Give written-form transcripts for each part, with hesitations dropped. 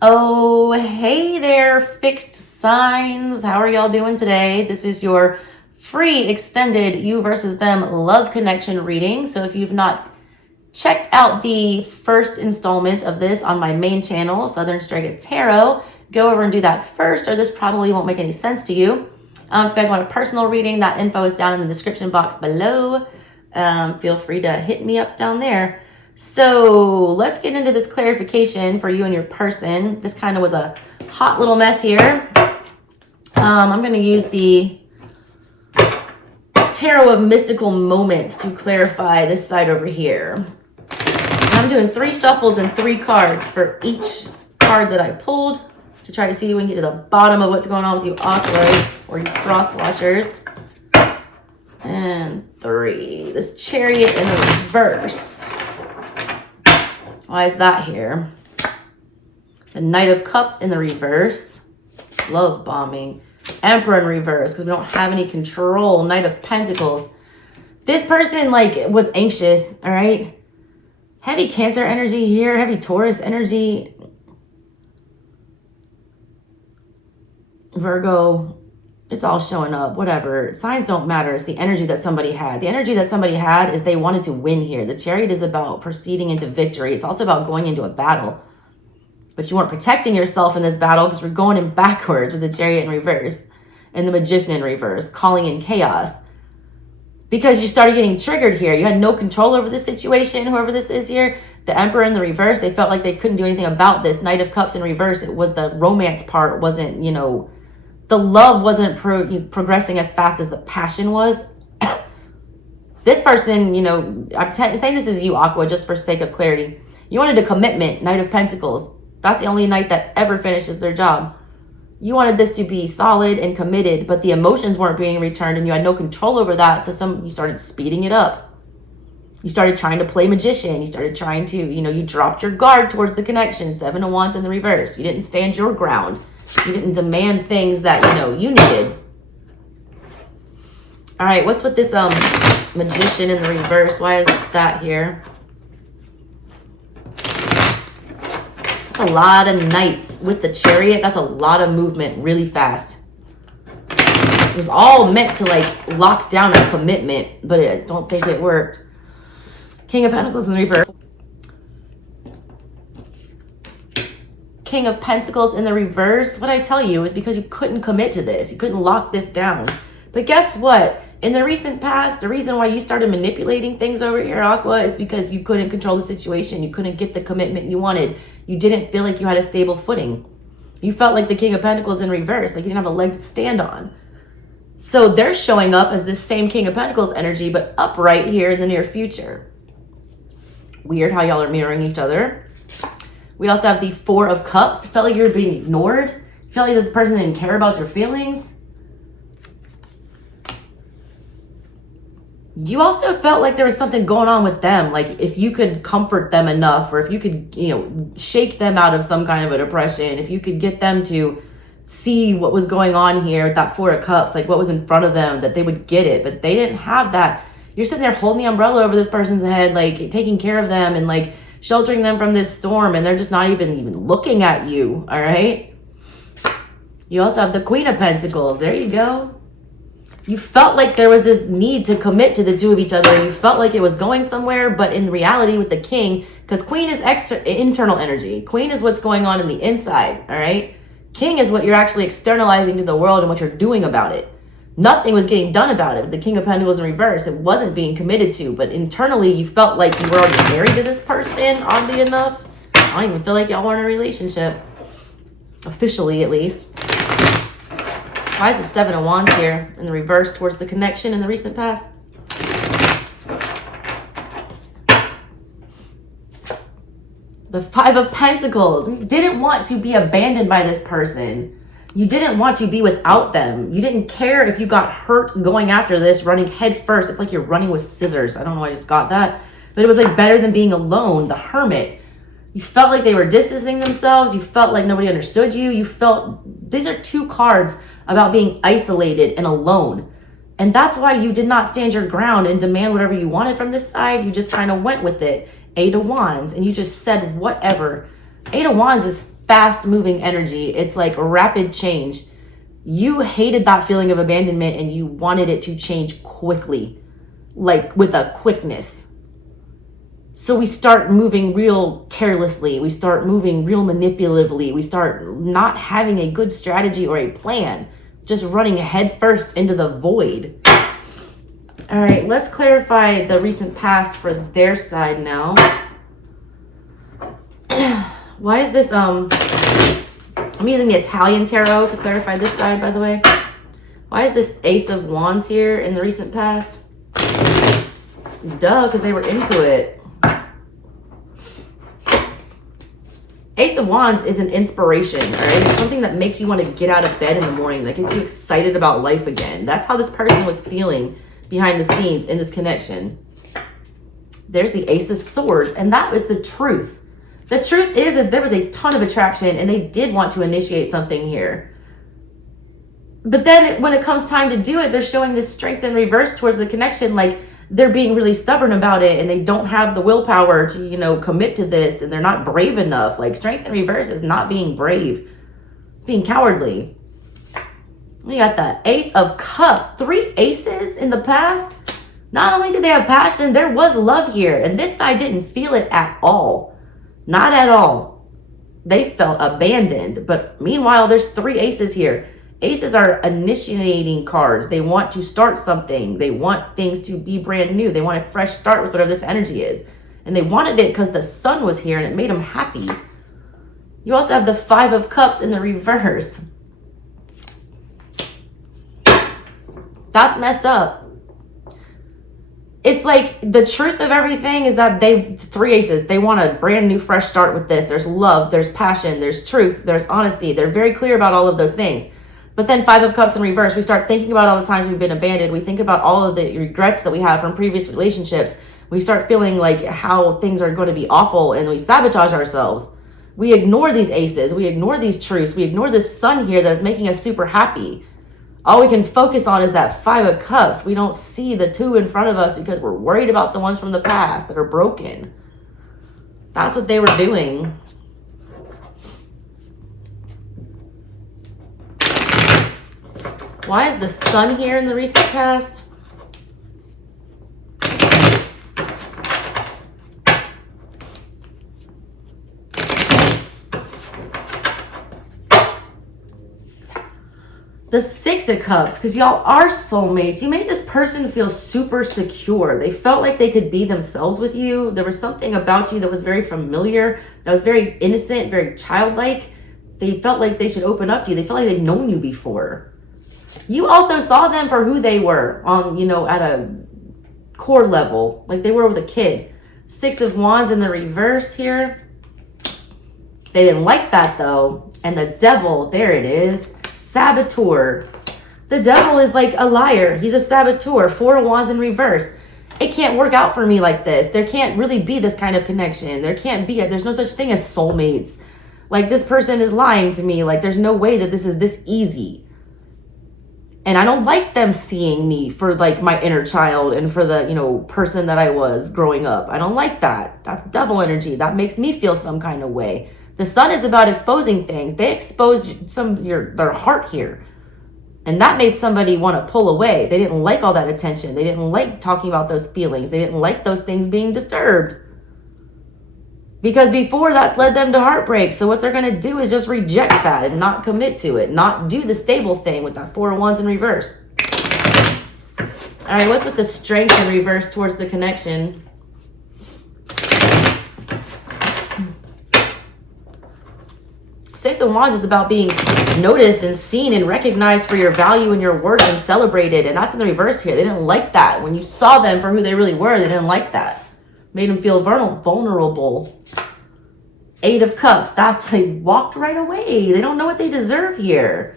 Oh, hey there, fixed signs. How are y'all doing today? This is your free extended you versus them love connection reading. So if you've not checked out the first installment of this on my main channel, SouthernStrega Tarot, go over and do that first, or this probably won't make any sense to you. If you guys want a personal reading, that info is down in the description box below. Feel free to hit me up down there. So let's get into this clarification for you and your person. This kind of was a hot little mess here. I'm going to use the Tarot of Mystical Moments to clarify this side over here. I'm doing 3 shuffles and 3 cards for each card that I pulled to try to see if we can get to the bottom of what's going on with you Aquarius or you cross watchers. And 3. This Chariot in the reverse. Why is that here? The Knight of Cups in the reverse. Love bombing. Emperor in reverse because we don't have any control. Knight of Pentacles. This person was anxious, all right? Heavy Cancer energy here. Heavy Taurus energy. Virgo. It's all showing up, whatever. Signs don't matter. It's the energy that somebody had. The energy that somebody had is they wanted to win here. The Chariot is about proceeding into victory. It's also about going into a battle. But you weren't protecting yourself in this battle because we're going in backwards with the Chariot in reverse and the Magician in reverse, calling in chaos. Because you started getting triggered here. You had no control over this situation, whoever this is here. The Emperor in the reverse, they felt like they couldn't do anything about this. Knight of Cups in reverse, it was the romance part wasn't, the love wasn't progressing as fast as the passion was. This person, I'm saying this is you, Aqua, just for sake of clarity. You wanted a commitment, Knight of Pentacles. That's the only knight that ever finishes their job. You wanted this to be solid and committed, but the emotions weren't being returned and you had no control over that. So you started speeding it up. You started trying to play magician. You started trying to, you dropped your guard towards the connection. 7 of Wands in the reverse. You didn't stand your ground. You didn't demand things that, you needed. All right, what's with this Magician in the reverse? Why is that here? That's a lot of knights with the Chariot. That's a lot of movement really fast. It was all meant to lock down a commitment, but I don't think it worked. King of Pentacles in the reverse. King of Pentacles in the reverse. What I tell you is because you couldn't commit to this. You couldn't lock this down. But guess what? In the recent past, the reason why you started manipulating things over here, Aqua, is because you couldn't control the situation. You couldn't get the commitment you wanted. You didn't feel like you had a stable footing. You felt like the King of Pentacles in reverse, like you didn't have a leg to stand on. So they're showing up as this same King of Pentacles energy, but upright here in the near future. Weird how y'all are mirroring each other. We also have the 4 of Cups. You felt like you were being ignored. You felt like this person didn't care about your feelings. You also felt like there was something going on with them. Like if you could comfort them enough, or if you could, shake them out of some kind of a depression, if you could get them to see what was going on here with that 4 of Cups, like what was in front of them, that they would get it. But they didn't have that. You're sitting there holding the umbrella over this person's head, taking care of them and sheltering them from this storm, and they're just not even looking at you, all right? You also have the Queen of Pentacles. There you go. You felt like there was this need to commit to the 2 of each other. You felt like it was going somewhere, but in reality with the King, because Queen is internal energy. Queen is what's going on in the inside, all right? King is what you're actually externalizing to the world and what you're doing about it. Nothing was getting done about it. The King of Pentacles in reverse, it wasn't being committed to, but internally you felt like you were already married to this person, oddly enough. I don't even feel like y'all were in a relationship. Officially, at least. Why is the 7 of Wands here in the reverse towards the connection in the recent past? The 5 of Pentacles. You didn't want to be abandoned by this person. You didn't want to be without them. You didn't care if you got hurt going after this, running head first. It's like you're running with scissors. I don't know why I just got that. But it was better than being alone, the Hermit. You felt like they were distancing themselves. You felt like nobody understood you. You felt, these are 2 cards about being isolated and alone. And that's why you did not stand your ground and demand whatever you wanted from this side. You just kind of went with it. 8 of Wands. And you just said whatever. 8 of Wands is fast moving energy. It's like rapid change. You hated that feeling of abandonment and you wanted it to change quickly, like with a quickness. So we start moving real carelessly. We start moving real manipulatively. We start not having a good strategy or a plan, just running head first into the void. All right, let's clarify the recent past for their side now. Why is this, I'm using the Italian tarot to clarify this side, by the way. Why is this Ace of Wands here in the recent past? Duh, because they were into it. Ace of Wands is an inspiration, all right? It's something that makes you want to get out of bed in the morning, that gets you excited about life again. That's how this person was feeling behind the scenes in this connection. There's the Ace of Swords, and that was the truth. The truth is that there was a ton of attraction, and they did want to initiate something here. But then when it comes time to do it, they're showing this strength in reverse towards the connection, like they're being really stubborn about it and they don't have the willpower to, commit to this, and they're not brave enough. Like, strength in reverse is not being brave. It's being cowardly. We got the Ace of Cups. 3 aces in the past. Not only did they have passion, there was love here. And this side didn't feel it at all. Not at all. They felt abandoned. But meanwhile, there's 3 aces here. Aces are initiating cards. They want to start something. They want things to be brand new. They want a fresh start with whatever this energy is. And they wanted it because the sun was here and it made them happy. You also have the 5 of Cups in the reverse. That's messed up. It's like the truth of everything is that 3 aces, they want a brand new fresh start with this. There's love, there's passion, there's truth, there's honesty. They're very clear about all of those things. But then 5 of Cups in reverse, we start thinking about all the times we've been abandoned. We think about all of the regrets that we have from previous relationships. We start feeling like how things are going to be awful and we sabotage ourselves. We ignore these aces. We ignore these truths. We ignore this sun here that is making us super happy. All we can focus on is that 5 of Cups. We don't see the 2 in front of us because we're worried about the ones from the past that are broken. That's what they were doing. Why is the sun here in the recent past? The 6 of Cups, because y'all are soulmates. You made this person feel super secure. They felt like they could be themselves with you. There was something about you that was very familiar, that was very innocent, very childlike. They felt like they should open up to you. They felt like they'd known you before. You also saw them for who they were on, at a core level, like they were with a kid. 6 of Wands in the reverse here. They didn't like that though. And the devil, there it is. Saboteur. The devil is like a liar. He's a saboteur. 4 of Wands in reverse. It can't work out for me like this. There can't really be this kind of connection. There's no such thing as soulmates. Like, this person is lying to me. Like, there's no way that this is this easy. And I don't like them seeing me for like my inner child and for the, person that I was growing up. I don't like that. That's devil energy. That makes me feel some kind of way. The sun is about exposing things. They exposed their heart here. And that made somebody want to pull away. They didn't like all that attention. They didn't like talking about those feelings. They didn't like those things being disturbed. Because before, that's led them to heartbreak. So what they're going to do is just reject that and not commit to it. Not do the stable thing with that 4 of Wands in reverse. All right, what's with the strength in reverse towards the connection? Six of Wands is about being noticed and seen and recognized for your value and your worth and celebrated. And that's in the reverse here. They didn't like that. When you saw them for who they really were, they didn't like that. Made them feel vulnerable. 8 of Cups. They walked right away. They don't know what they deserve here.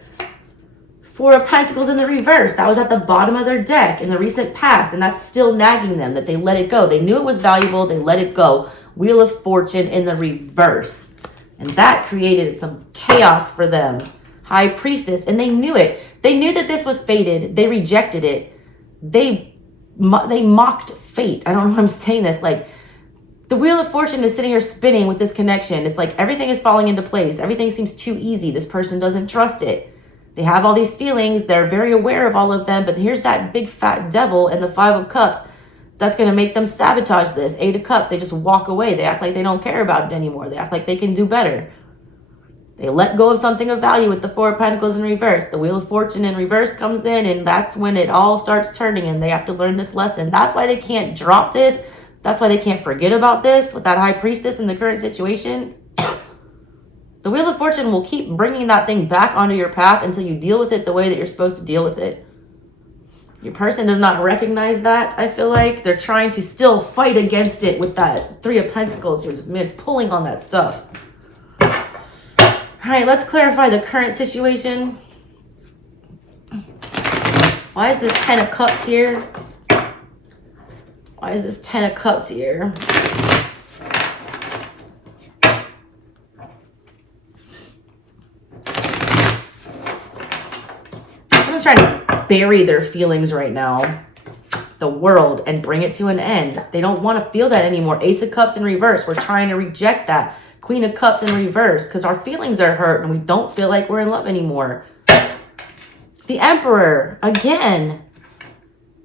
4 of Pentacles in the reverse. That was at the bottom of their deck in the recent past. And that's still nagging them that they let it go. They knew it was valuable. They let it go. Wheel of Fortune in the reverse. And that created some chaos for them. High Priestess. And they knew it. They knew that this was fated. They rejected it. They mocked fate. I don't know if I'm saying this. Like, The Wheel of Fortune is sitting here spinning with this connection. It's like everything is falling into place. Everything seems too easy. This person doesn't trust it. They have all these feelings. They're very aware of all of them. But here's that big fat devil and the Five of Cups that's going to make them sabotage this. Eight of Cups, they just walk away. They act like they don't care about it anymore. They act like they can do better. They let go of something of value with the Four of Pentacles in reverse. The Wheel of Fortune in reverse comes in, and that's when it all starts turning, and they have to learn this lesson. That's why they can't drop this. That's why they can't forget about this with that High Priestess in the current situation. The Wheel of Fortune will keep bringing that thing back onto your path until you deal with it the way that you're supposed to deal with it. Your person does not recognize that, I feel like. They're trying to still fight against it with that Three of Pentacles. You're just pulling on that stuff. All right, let's clarify the current situation. Why is this Ten of Cups here? Why is this Ten of Cups here? Someone's trying to bury their feelings right now, the world, and bring it to an end. They don't want to feel that anymore. Ace of Cups in reverse. We're trying to reject that. Queen of Cups in reverse because our feelings are hurt and we don't feel like we're in love anymore. The Emperor, again.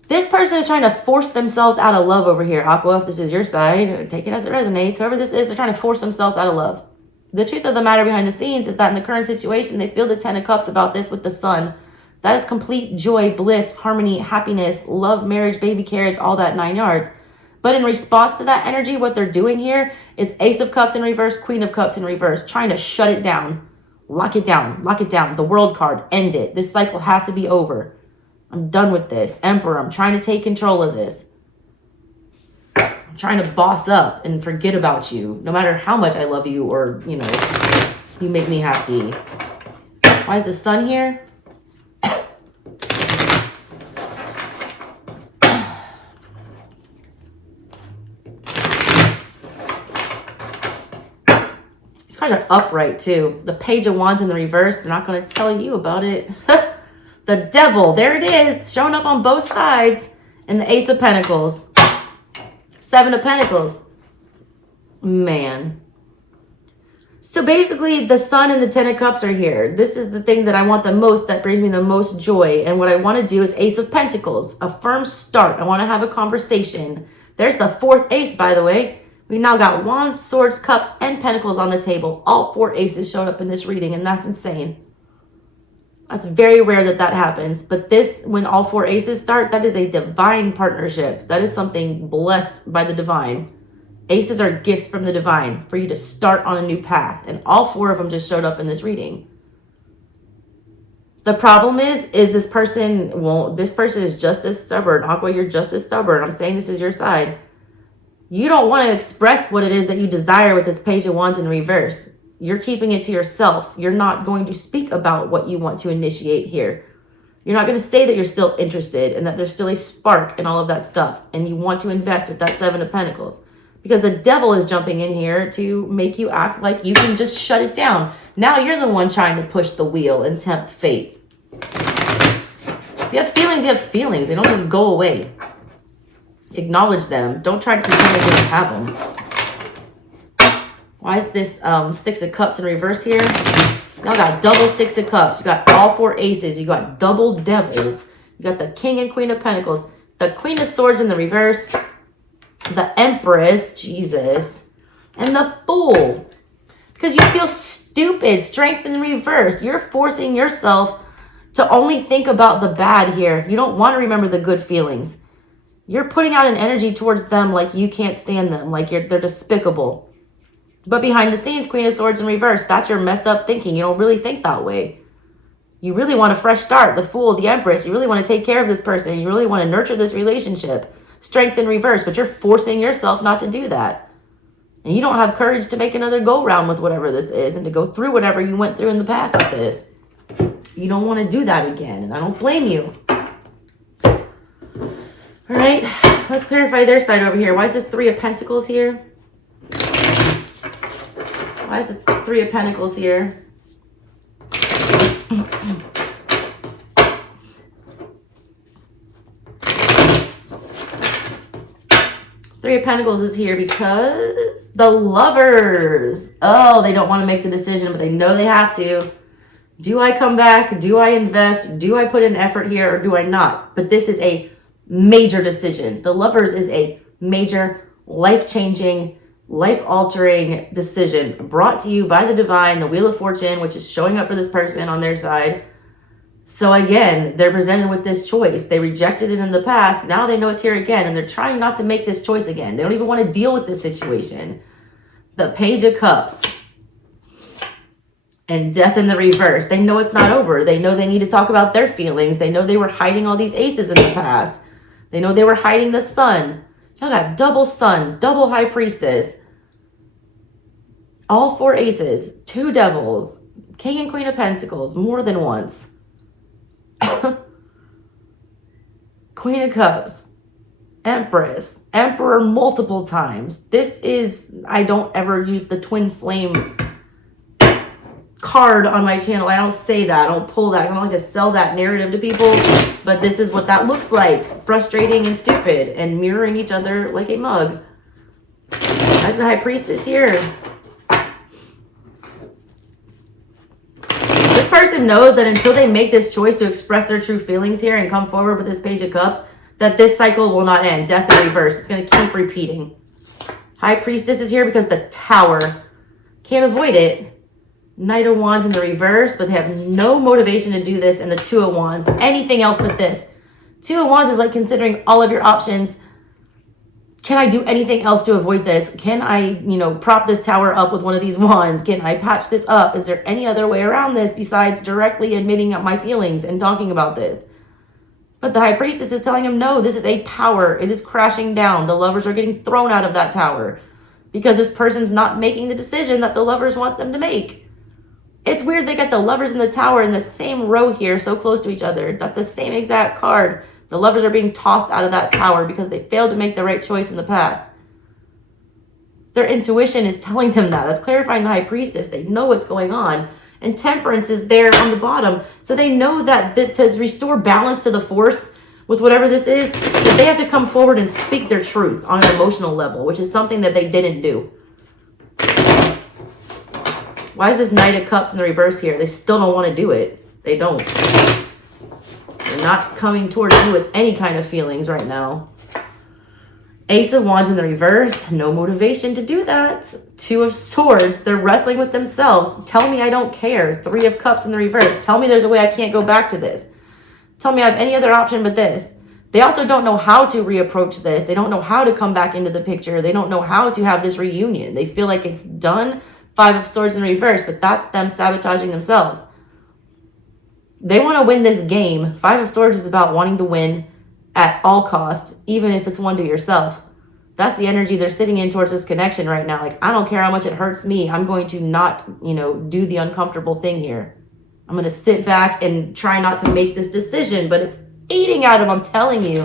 This person is trying to force themselves out of love over here. Aqua, if this is your side, take it as it resonates. Whoever this is, they're trying to force themselves out of love. The truth of the matter behind the scenes is that in the current situation, they feel the Ten of Cups about this with the Sun. That is complete joy, bliss, harmony, happiness, love, marriage, baby carriage, all that 9 yards. But in response to that energy, what they're doing here is Ace of Cups in reverse, Queen of Cups in reverse, trying to shut it down. Lock it down. Lock it down. The World card. End it. This cycle has to be over. I'm done with this. Emperor, I'm trying to take control of this. I'm trying to boss up and forget about you. No matter how much I love you or, you know, you make me happy. Why is the Sun here? Are upright too. The Page of Wands in the reverse. They're not going to tell you about it. The Devil. There it is. Showing up on both sides. And the Ace of Pentacles. Seven of Pentacles. Man. So basically the Sun and the Ten of Cups are here. This is the thing that I want the most. That brings me the most joy. And what I want to do is Ace of Pentacles. A firm start. I want to have a conversation. There's the fourth ace, by the way. We now got Wands, Swords, Cups, and Pentacles on the table. All 4 aces showed up in this reading, and that's insane. That's very rare that that happens. But this, when all 4 aces start, that is a divine partnership. That is something blessed by the divine. Aces are gifts from the divine for you to start on a new path. And all 4 of them just showed up in this reading. The problem is this person is just as stubborn. Aqua, you're just as stubborn. I'm saying this is your side. You don't want to express what it is that you desire with this Page of Wands in reverse. You're keeping it to yourself. You're not going to speak about what you want to initiate here. You're not going to say that you're still interested and that there's still a spark and all of that stuff. And you want to invest with that Seven of Pentacles. Because the Devil is jumping in here to make you act like you can just shut it down. Now you're the one trying to push the wheel and tempt fate. If you have feelings, you have feelings. They don't just go away. Acknowledge them. Don't try to pretend like you don't have them. Why is this Six of Cups in reverse here? Now got double Six of Cups. You got all 4 aces. You got double Devils. You got the King and Queen of Pentacles. The Queen of Swords in the reverse. The Empress. Jesus. And the Fool. Because you feel stupid. Strength in the reverse. You're forcing yourself to only think about the bad here. You don't want to remember the good feelings. You're putting out an energy towards them like you can't stand them, like they're despicable. But behind the scenes, Queen of Swords in reverse, that's your messed up thinking. You don't really think that way. You really want a fresh start. The Fool, the Empress, you really want to take care of this person. You really want to nurture this relationship. Strength in reverse, but you're forcing yourself not to do that. And you don't have courage to make another go round with whatever this is and to go through whatever you went through in the past with this. You don't want to do that again, and I don't blame you. All right, let's clarify their side over here. Why is this Three of Pentacles here? Why is the Three of Pentacles here? Three of Pentacles is here because the Lovers. Oh, they don't want to make the decision, but they know they have to. Do I come back? Do I invest? Do I put in effort here or do I not? But this is a major decision. The Lovers is a major, life-changing, life-altering decision brought to you by the divine, the Wheel of Fortune, which is showing up for this person on their side. So again, they're presented with this choice. They rejected it in the past. Now they know it's here again, and they're trying not to make this choice again. They don't even want to deal with this situation. The Page of Cups and Death in the reverse. They know it's not over. They know they need to talk about their feelings. They know they were hiding all these aces in the past. They know they were hiding the Sun. Y'all got double Sun, double High Priestess. All four aces, two devils, King and Queen of Pentacles, more than once. Queen of Cups, Empress, Emperor multiple times. This is, I don't ever use the twin flame card on my channel. I don't say that. I don't pull that. I don't like to sell that narrative to people. But this is what that looks like. Frustrating and stupid and mirroring each other like a mug. As the High Priestess here. This person knows that until they make this choice to express their true feelings here and come forward with this Page of Cups, that this cycle will not end. Death in reverse. It's going to keep repeating. High Priestess is here because the Tower. Can't avoid it. Knight of Wands in the reverse, but they have no motivation to do this. And the Two of Wands. Anything else but this. Two of Wands is like considering all of your options. Can I do anything else to avoid this? Can I, prop this tower up with one of these wands? Can I patch this up? Is there any other way around this besides directly admitting my feelings and talking about this? But the High Priestess is telling him, no, this is a tower. It is crashing down. The Lovers are getting thrown out of that tower because this person's not making the decision that the Lovers wants them to make. It's weird they got the Lovers in the Tower in the same row here, so close to each other. That's the same exact card. The Lovers are being tossed out of that tower because they failed to make the right choice in the past. Their intuition is telling them that. That's clarifying the High Priestess. They know what's going on. And Temperance is there on the bottom. So they know that to restore balance to the Force with whatever this is, that they have to come forward and speak their truth on an emotional level, which is something that they didn't do. Why is this Knight of Cups in the reverse here? They still don't want to do it. They don't. They're not coming towards you with any kind of feelings right now. Ace of Wands in the reverse. No motivation to do that. Two of Swords. They're wrestling with themselves. Tell me I don't care. Three of Cups in the reverse. Tell me there's a way I can't go back to this. Tell me I have any other option but this. They also don't know how to reapproach this. They don't know how to come back into the picture. They don't know how to have this reunion. They feel like it's done. Five of Swords in reverse, but that's them sabotaging themselves. They want to win this game. Five of Swords is about wanting to win at all costs, even if it's one to yourself. That's the energy they're sitting in towards this connection right now. Like, I don't care how much it hurts me. I'm going to not, do the uncomfortable thing here. I'm going to sit back and try not to make this decision, but it's eating at them, I'm telling you.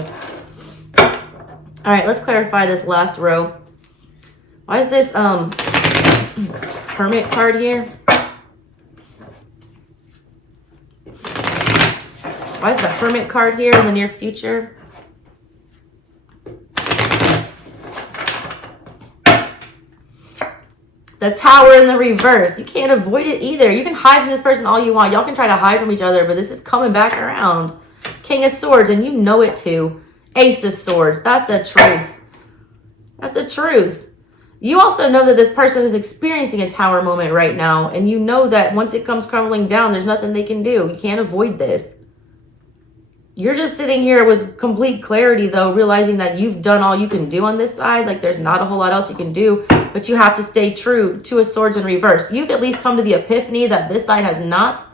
All right, let's clarify this last row. Why is this Hermit card here? Why is the Hermit card here in the near future? The Tower in the reverse. You can't avoid it either. You can hide from this person all you want. Y'all can try to hide from each other, but this is coming back around. King of Swords, and you know it too. Ace of Swords. That's the truth. That's the truth. You also know that this person is experiencing a tower moment right now, and you know that once it comes crumbling down, there's nothing they can do. You can't avoid this. You're just sitting here with complete clarity, though, realizing that you've done all you can do on this side. Like, there's not a whole lot else you can do, but you have to stay true to a Swords in reverse. You've at least come to the epiphany that this side has not.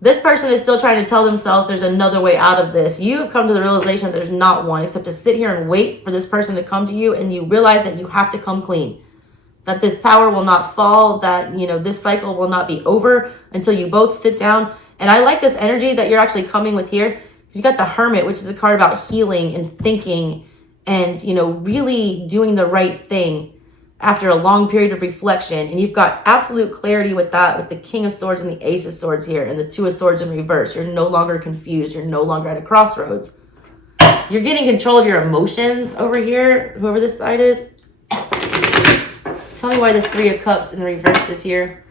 This person is still trying to tell themselves there's another way out of this. You've come to the realization that there's not one, except to sit here and wait for this person to come to you, and you realize that you have to come clean. That this tower will not fall, that, this cycle will not be over until you both sit down. And I like this energy that you're actually coming with here, because you got the Hermit, which is a card about healing and thinking and, really doing the right thing after a long period of reflection. And you've got absolute clarity with that, with the King of Swords and the Ace of Swords here and the Two of Swords in reverse. You're no longer confused. You're no longer at a crossroads. You're getting control of your emotions over here, whoever this side is. Tell me why this Three of Cups in the reverse is here.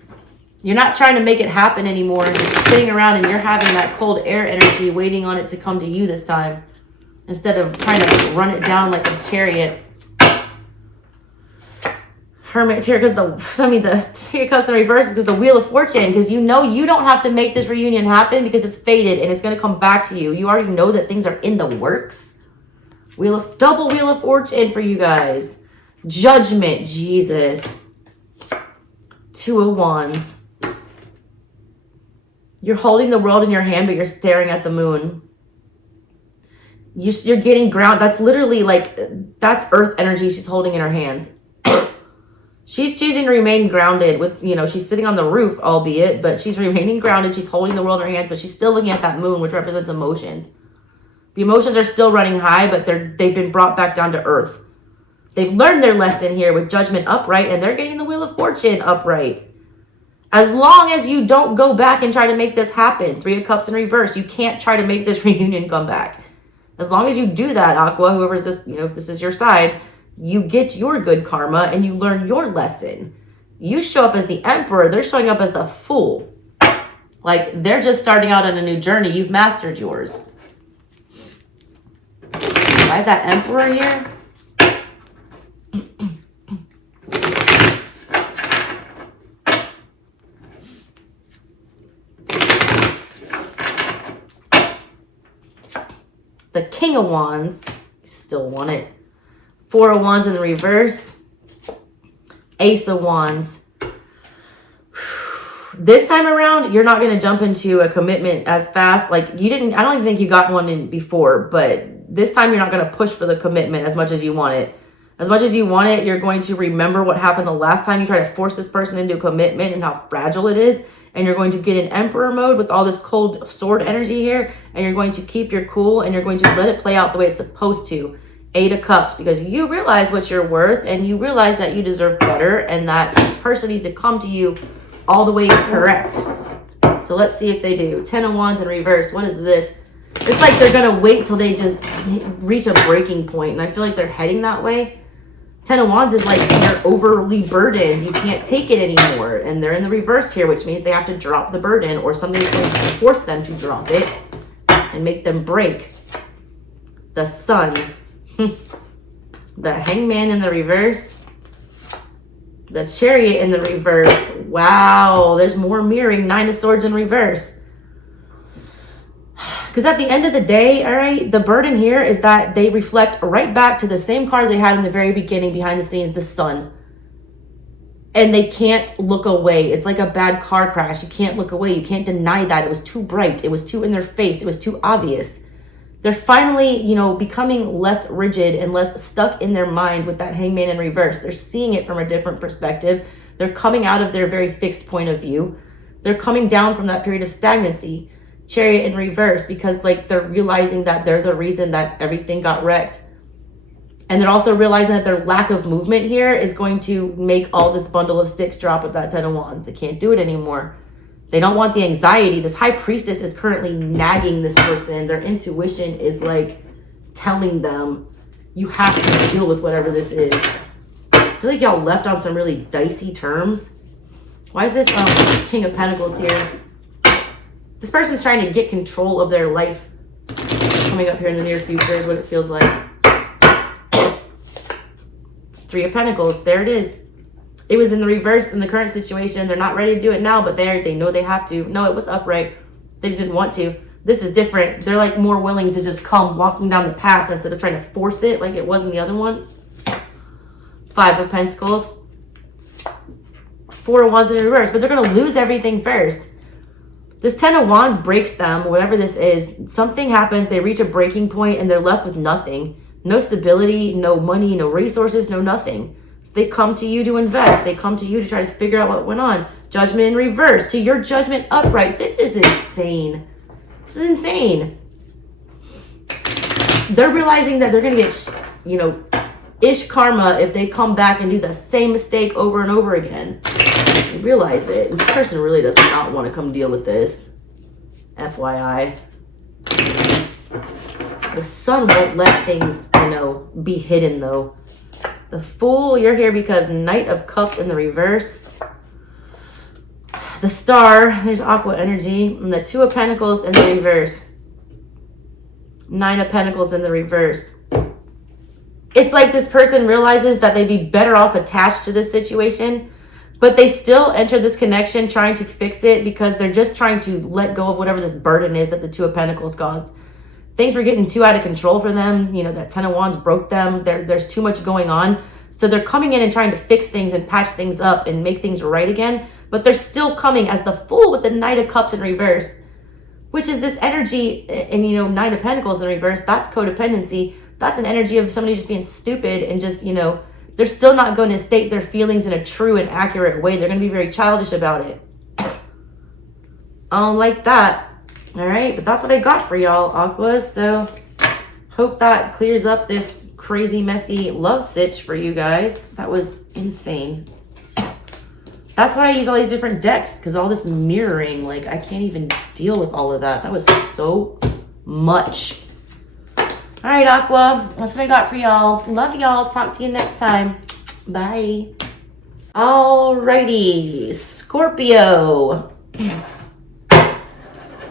You're not trying to make it happen anymore. You're sitting around and you're having that cold air energy waiting on it to come to you this time. Instead of trying to run it down like a chariot. Hermit's here because the Three of Cups in reverse is because the Wheel of Fortune. Because you know you don't have to make this reunion happen because it's fated and it's going to come back to you. You already know that things are in the works. Double Wheel of Fortune for you guys. Judgment, Jesus. Two of Wands. You're holding the world in your hand, but you're staring at the moon. You're getting ground. That's literally like, that's earth energy she's holding in her hands. She's choosing to remain grounded with, she's sitting on the roof, albeit, but she's remaining grounded. She's holding the world in her hands, but she's still looking at that moon, which represents emotions. The emotions are still running high, but they've been brought back down to earth. They've learned their lesson here with Judgment upright, and they're getting the Wheel of Fortune upright. As long as you don't go back and try to make this happen, Three of Cups in reverse, you can't try to make this reunion come back. As long as you do that, Aqua, whoever's this, if this is your side, you get your good karma and you learn your lesson. You show up as the Emperor. They're showing up as the Fool. Like, they're just starting out on a new journey. You've mastered yours. Why is that Emperor here? The King of Wands. Still want it. Four of Wands in the reverse. Ace of Wands. This time around, you're not going to jump into a commitment as fast. Like, I don't even think you got one in before, but this time you're not going to push for the commitment as much as you want it. As much as you want it, you're going to remember what happened the last time you tried to force this person into a commitment and how fragile it is. And you're going to get in Emperor mode with all this cold sword energy here. And you're going to keep your cool and you're going to let it play out the way it's supposed to. Eight of Cups, because you realize what you're worth and you realize that you deserve better and that this person needs to come to you all the way correct. So let's see if they do. 10 of Wands in reverse. What is this? It's like they're going to wait till they just reach a breaking point. And I feel like they're heading that way. 10 of Wands is like they're overly burdened. You can't take it anymore. And they're in the reverse here, which means they have to drop the burden or something's going to force them to drop it and make them break. The Sun. The Hangman in the reverse. The Chariot in the reverse. Wow, there's more mirroring. 9 of Swords in reverse. Because at the end of the day, all right, the burden here is that they reflect right back to the same card they had in the very beginning behind the scenes, the Sun. And they can't look away. It's like a bad car crash. You can't look away. You can't deny that. It was too bright. It was too in their face. It was too obvious. They're finally, becoming less rigid and less stuck in their mind with that Hangman in reverse. They're seeing it from a different perspective. They're coming out of their very fixed point of view. They're coming down from that period of stagnancy. Chariot in reverse, because they're realizing that they're the reason that everything got wrecked. And they're also realizing that their lack of movement here is going to make all this bundle of sticks drop with that 10 of Wands. They can't do it anymore. They don't want the anxiety. This High Priestess is currently nagging this person. Their intuition is telling them, you have to deal with whatever this is. I feel like y'all left on some really dicey terms. Why is this King of Pentacles here? This person's trying to get control of their life coming up here in the near future is what it feels like. 3 of Pentacles. There it is. It was in the reverse in the current situation. They're not ready to do it now, but they know they have to. No, it was upright. They just didn't want to. This is different. They're more willing to just come walking down the path instead of trying to force it like it was in the other one. 5 of Pentacles. 4 of Wands in reverse, but they're going to lose everything first. This 10 of Wands breaks them, whatever this is. Something happens, they reach a breaking point, and they're left with nothing. No stability, no money, no resources, no nothing. So they come to you to invest. They come to you to try to figure out what went on. Judgment in reverse to your Judgment upright. This is insane. This is insane. They're realizing that they're going to get, ish karma if they come back and do the same mistake over and over again. They realize it. This person really does not want to come deal with this. FYI. The sun won't let things, you know, be hidden though. The Fool, you're here because Knight of Cups in the reverse. The Star, there's Aqua energy. And the Two of Pentacles in the reverse. Nine of Pentacles in the reverse. It's like this person realizes that they'd be better off attached to this situation, but they still enter this connection trying to fix it because they're just trying to let go of whatever this burden is that the Two of Pentacles caused. Things were getting too out of control for them. You know, that Ten of Wands broke them. There's too much going on. So they're coming in and trying to fix things and patch things up and make things right again. But they're still coming as the Fool with the Knight of Cups in reverse, which is this energy. And, you know, Nine of Pentacles in reverse, that's codependency. That's an energy of somebody just being stupid and just, you know, they're still not going to state their feelings in a true and accurate way. They're going to be very childish about it. I don't like that. All right, but that's what I got for y'all, Aquas. So hope that clears up this crazy, messy love sitch for you guys. That was insane. That's why I use all these different decks, because all this mirroring, like, I can't even deal with all of that. That was so much. All right, Aqua, that's what I got for y'all. Love y'all. Talk to you next time. Bye. Alrighty, Scorpio.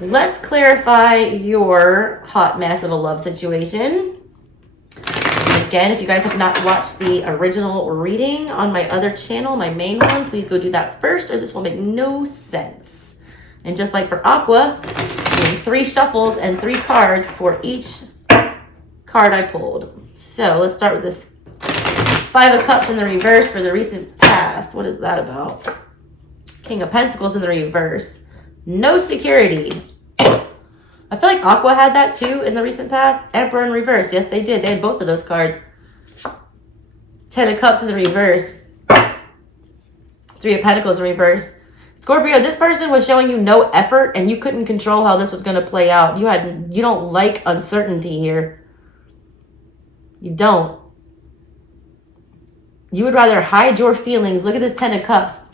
Let's clarify your hot mess of a love situation. Again, if you guys have not watched the original reading on my other channel, my main one, please go do that first or this will make no sense. And just like for Aqua, doing 3 shuffles and 3 cards for each card I pulled. So let's start with this Five of Cups in the reverse for the recent past. What is that about? King of Pentacles in the reverse. No security. I feel like Aqua had that too in the recent past. Emperor in reverse. Yes, they did. They had both of those cards. Ten of Cups in the reverse. Three of Pentacles in reverse. Scorpio, this person was showing you no effort and you couldn't control how this was going to play out. You don't like uncertainty here. You don't. You would rather hide your feelings. Look at this Ten of Cups.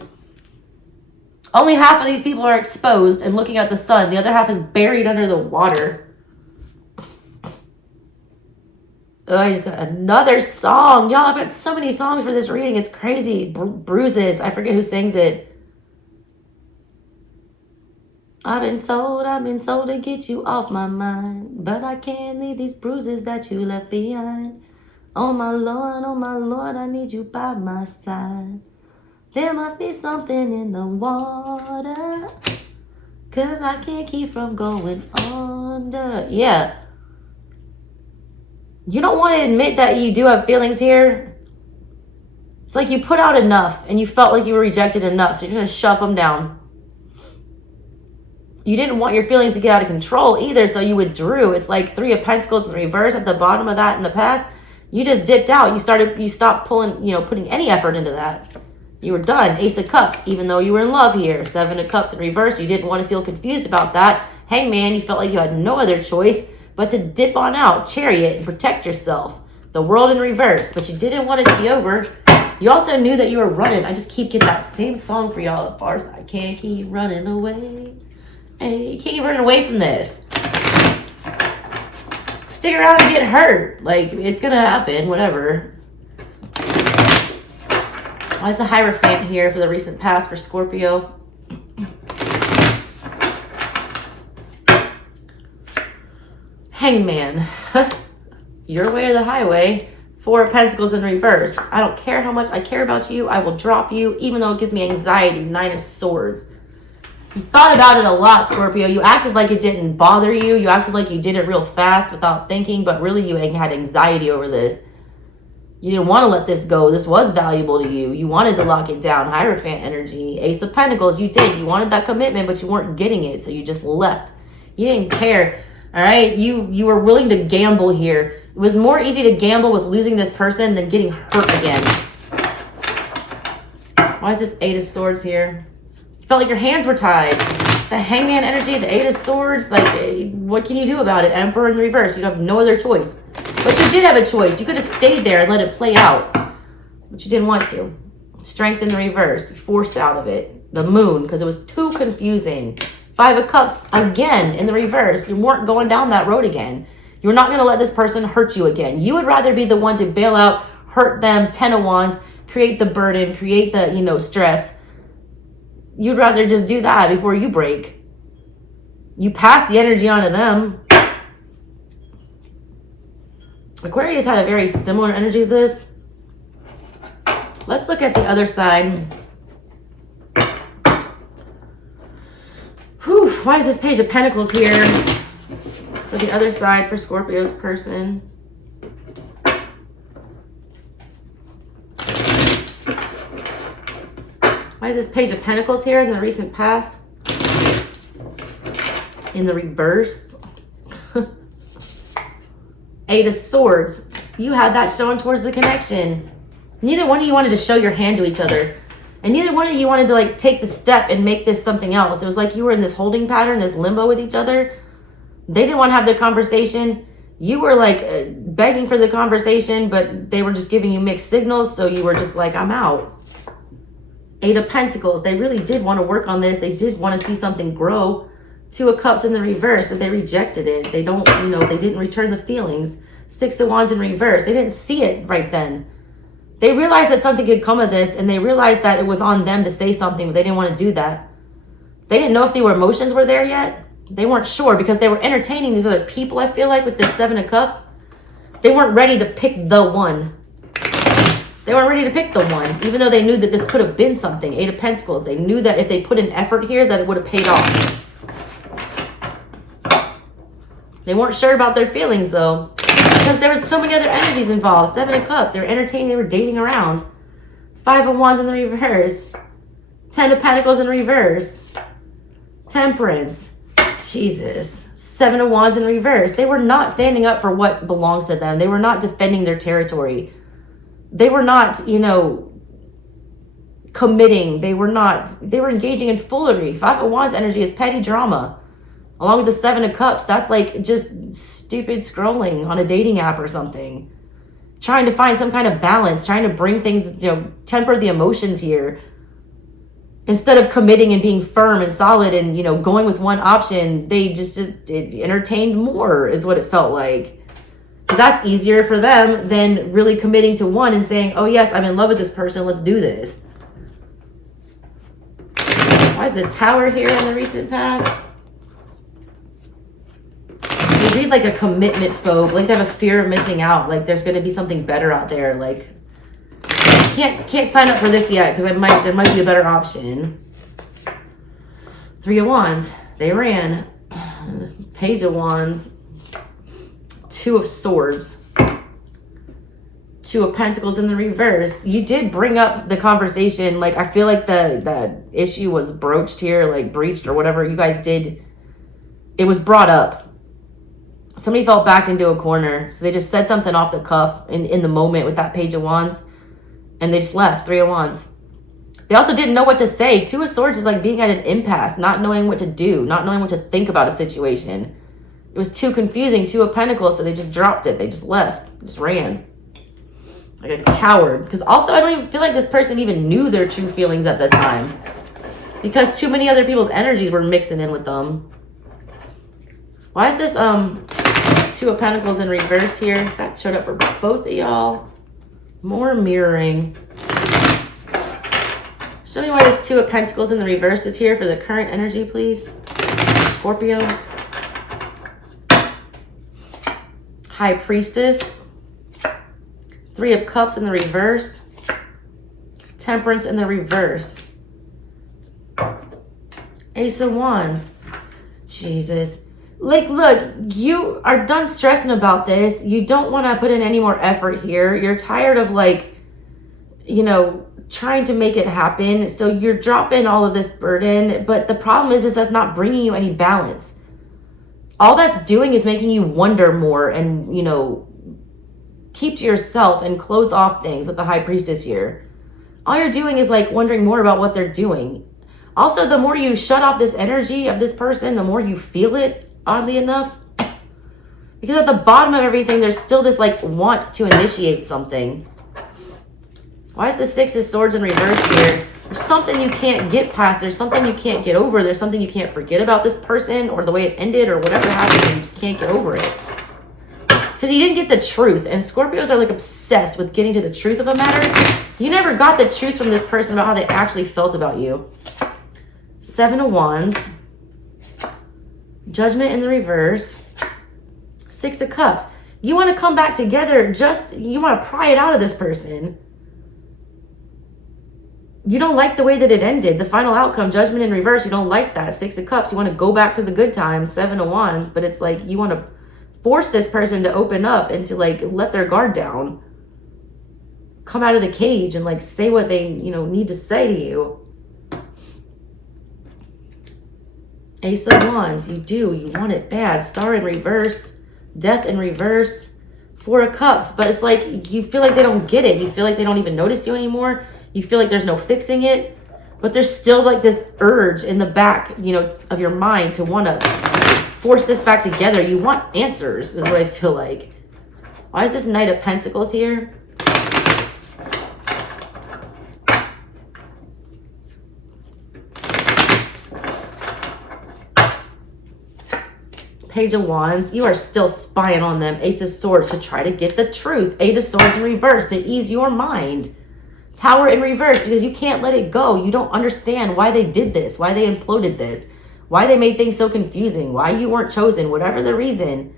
Only half of these people are exposed and looking at the sun. The other half is buried under the water. Oh, I just got another song. Y'all, I've got so many songs for this reading. It's crazy. Bruises. I forget who sings it. I've been told to get you off my mind. But I can't leave these bruises that you left behind. Oh my Lord, I need you by my side. There must be something in the water, 'cause I can't keep from going under. Yeah. You don't want to admit that you do have feelings here. It's like you put out enough and you felt like you were rejected enough, so you're going to shove them down. You didn't want your feelings to get out of control either, so you withdrew. It's like Three of Pentacles in the reverse at the bottom of that in the past. You just dipped out. You stopped putting any effort into that. You were done. Ace of Cups, even though you were in love here. Seven of Cups in reverse. You didn't want to feel confused about that. Hangman, you felt like you had no other choice but to dip on out. Chariot, and protect yourself. The World in reverse, but you didn't want it to be over. You also knew that you were running. I just keep getting that same song for y'all at bars. I can't keep running away. Hey, you can't keep running away from this. Stick around and get hurt. Like, it's going to happen, whatever. Why is the Hierophant here for the recent past for Scorpio? Hangman. Your way or the highway. Four of Pentacles in reverse. I don't care how much I care about you. I will drop you, even though it gives me anxiety. Nine of Swords. You thought about it a lot, Scorpio. You acted like it didn't bother you. You acted like you did it real fast without thinking, but really you had anxiety over this. You didn't want to let this go. This was valuable to you. You wanted to lock it down. Hierophant energy. Ace of Pentacles, you did. You wanted that commitment, but you weren't getting it, so you just left. You didn't care, all right? You were willing to gamble here. It was more easy to gamble with losing this person than getting hurt again. Why is this Eight of Swords here? You felt like your hands were tied. The Hangman energy, the Eight of Swords, like, what can you do about it? Emperor in reverse. You have no other choice. But you did have a choice. You could have stayed there and let it play out. But you didn't want to. Strength in the reverse. You forced out of it. The Moon, because it was too confusing. Five of Cups, again, in the reverse. You weren't going down that road again. You're not going to let this person hurt you again. You would rather be the one to bail out, hurt them, 10 of Wands, create the burden, create the, you know, stress. You'd rather just do that before you break. You pass the energy on to them. Aquarius had a very similar energy to this. Let's look at the other side. Whew, why is this Page of Pentacles here for the other side for Scorpio's person? Why is this Page of Pentacles here in the recent past? In the reverse. Eight of Swords. You had that showing towards the connection. Neither one of you wanted to show your hand to each other. And neither one of you wanted to like take the step and make this something else. It was like you were in this holding pattern, this limbo with each other. They didn't want to have the conversation. You were like begging for the conversation, but they were just giving you mixed signals. So you were just like, I'm out. Eight of Pentacles. They really did want to work on this. They did want to see something grow. Two of Cups in the reverse, but they rejected it. They don't, you know, they didn't return the feelings. Six of Wands in reverse. They didn't see it right then. They realized that something could come of this, and they realized that it was on them to say something, but they didn't want to do that. They didn't know if the emotions were there yet. They weren't sure because they were entertaining these other people, I feel like, with this Seven of Cups. They weren't ready to pick the one. They weren't ready to pick the one, even though they knew that this could have been something. Eight of Pentacles. They knew that if they put an effort here, that it would have paid off. They weren't sure about their feelings, though, because there was so many other energies involved. Seven of Cups. They were entertaining. They were dating around. Five of Wands in the reverse. 10 of Pentacles in reverse. Temperance. Jesus. Seven of Wands in reverse. They were not standing up for what belongs to them. They were not defending their territory. They were not, you know, committing. They were engaging in foolery. Five of Wands energy is petty drama. Along with the Seven of Cups, that's like just stupid scrolling on a dating app or something. Trying to find some kind of balance, trying to bring things, you know, temper the emotions here. Instead of committing and being firm and solid and, you know, going with one option, they just entertained more is what it felt like. Because that's easier for them than really committing to one and saying, oh yes, I'm in love with this person, let's do this. Why is the Tower here in the recent past? They read like a commitment phobe, like they have a fear of missing out, like there's going to be something better out there, like can't sign up for this yet because there might be a better option. Three of Wands, they ran. Page of Wands, Two of Swords, Two of Pentacles in the reverse. You did bring up the conversation, like I feel like the issue was broached here, like breached or whatever you guys did. It was brought up. Somebody felt backed into a corner. So they just said something off the cuff in the moment with that Page of Wands. And they just left. Three of Wands. They also didn't know what to say. Two of Swords is like being at an impasse. Not knowing what to do. Not knowing what to think about a situation. It was too confusing. Two of Pentacles. So they just dropped it. They just left. Just ran. Like a coward. Because also I don't even feel like this person even knew their true feelings at the time. Because too many other people's energies were mixing in with them. Why is this Two of Pentacles in reverse here? That showed up for both of y'all. More mirroring. Show me why this Two of Pentacles in the reverse is here for the current energy, please. Scorpio. High Priestess. Three of Cups in the reverse. Temperance in the reverse. Ace of Wands. Jesus. Like, look, you are done stressing about this. You don't want to put in any more effort here. You're tired of, like, you know, trying to make it happen. So you're dropping all of this burden. But the problem is that's not bringing you any balance. All that's doing is making you wonder more and, you know, keep to yourself and close off things with the High Priestess here. All you're doing is, like, wondering more about what they're doing. Also, the more you shut off this energy of this person, the more you feel it. Oddly enough, because at the bottom of everything, there's still this like want to initiate something. Why is the Six of Swords in reverse here? There's something you can't get past. There's something you can't get over. There's something you can't forget about this person or the way it ended or whatever happened. You just can't get over it. because you didn't get the truth. And Scorpios are like obsessed with getting to the truth of a matter. You never got the truth from this person about how they actually felt about you. 7 of Wands. Judgment in the reverse. 6 of Cups. You want to come back together. You want to pry it out of this person. You don't like the way that it ended. The final outcome, Judgment in reverse, you don't like that. 6 of Cups, you want to go back to the good times. 7 of Wands, but it's like you want to force this person to open up and to like let their guard down. Come out of the cage and like say what they, need to say to you. Ace of Wands, you want it bad. Star in reverse, Death in reverse, 4 of Cups, but it's like you feel like they don't get it. You feel like they don't even notice you anymore. You feel like there's no fixing it, but there's still like this urge in the back, of your mind to want to force this back together. You want answers is what I feel like. Why is this Knight of Pentacles here? Page of Wands, you are still spying on them. Ace of Swords to try to get the truth. 8 of Swords in reverse to ease your mind. Tower in reverse because you can't let it go. You don't understand why they did this, why they imploded this, why they made things so confusing, why you weren't chosen, whatever the reason.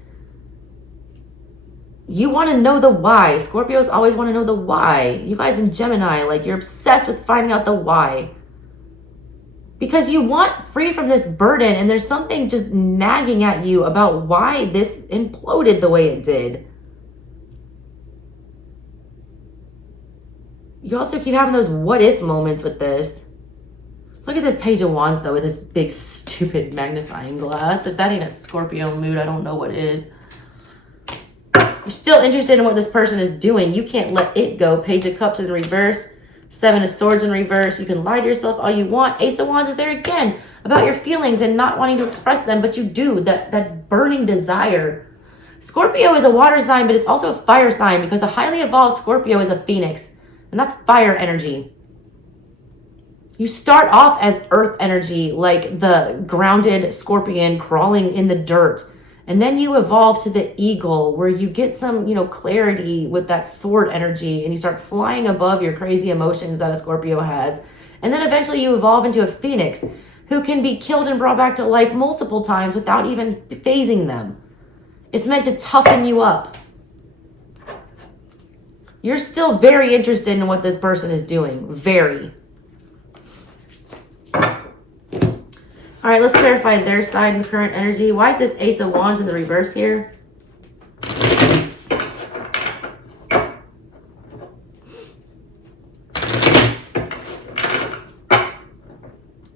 You want to know the why. Scorpios always want to know the why. You guys in Gemini, like you're obsessed with finding out the why. Because you want free from this burden and there's something just nagging at you about why this imploded the way it did. You also keep having those what if moments with this. Look at this Page of Wands though with this big stupid magnifying glass. If that ain't a Scorpio mood, I don't know what is. You're still interested in what this person is doing. You can't let it go. Page of Cups in reverse. 7 of Swords in reverse. You can lie to yourself all you want. Ace of Wands is there again about your feelings and not wanting to express them, but you do. That burning desire. Scorpio is a water sign, but it's also a fire sign because a highly evolved Scorpio is a phoenix. And that's fire energy. You start off as earth energy, like the grounded scorpion crawling in the dirt. And then you evolve to the eagle where you get some, clarity with that sword energy and you start flying above your crazy emotions that a Scorpio has. And then eventually you evolve into a phoenix who can be killed and brought back to life multiple times without even phasing them. It's meant to toughen you up. You're still very interested in what this person is doing. Very. All right, let's clarify their side and current energy. Why is this Ace of Wands in the reverse here?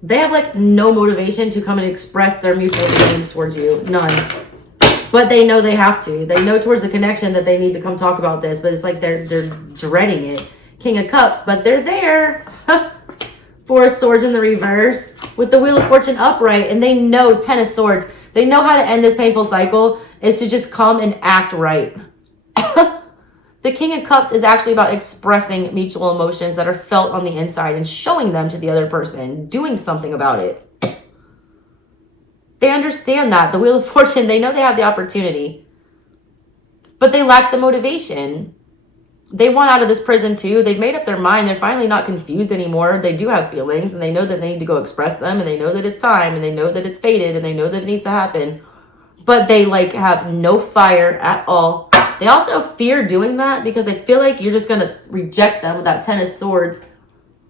They have like no motivation to come and express their mutual feelings towards you. None. But they know they have to. They know towards the connection that they need to come talk about this, but it's like they're dreading it. King of Cups, but they're there. 4 of Swords in the reverse with the Wheel of Fortune upright, and they know 10 of Swords. They know how to end this painful cycle is to just come and act right. The King of Cups is actually about expressing mutual emotions that are felt on the inside and showing them to the other person, doing something about it. They understand that. The Wheel of Fortune, they know they have the opportunity, but they lack the motivation. They want out of this prison too. They've made up their mind. They're finally not confused anymore. They do have feelings and they know that they need to go express them and they know that it's time and they know that it's fated and they know that it needs to happen, but they like have no fire at all. They also fear doing that because they feel like you're just going to reject them with that 10 of Swords.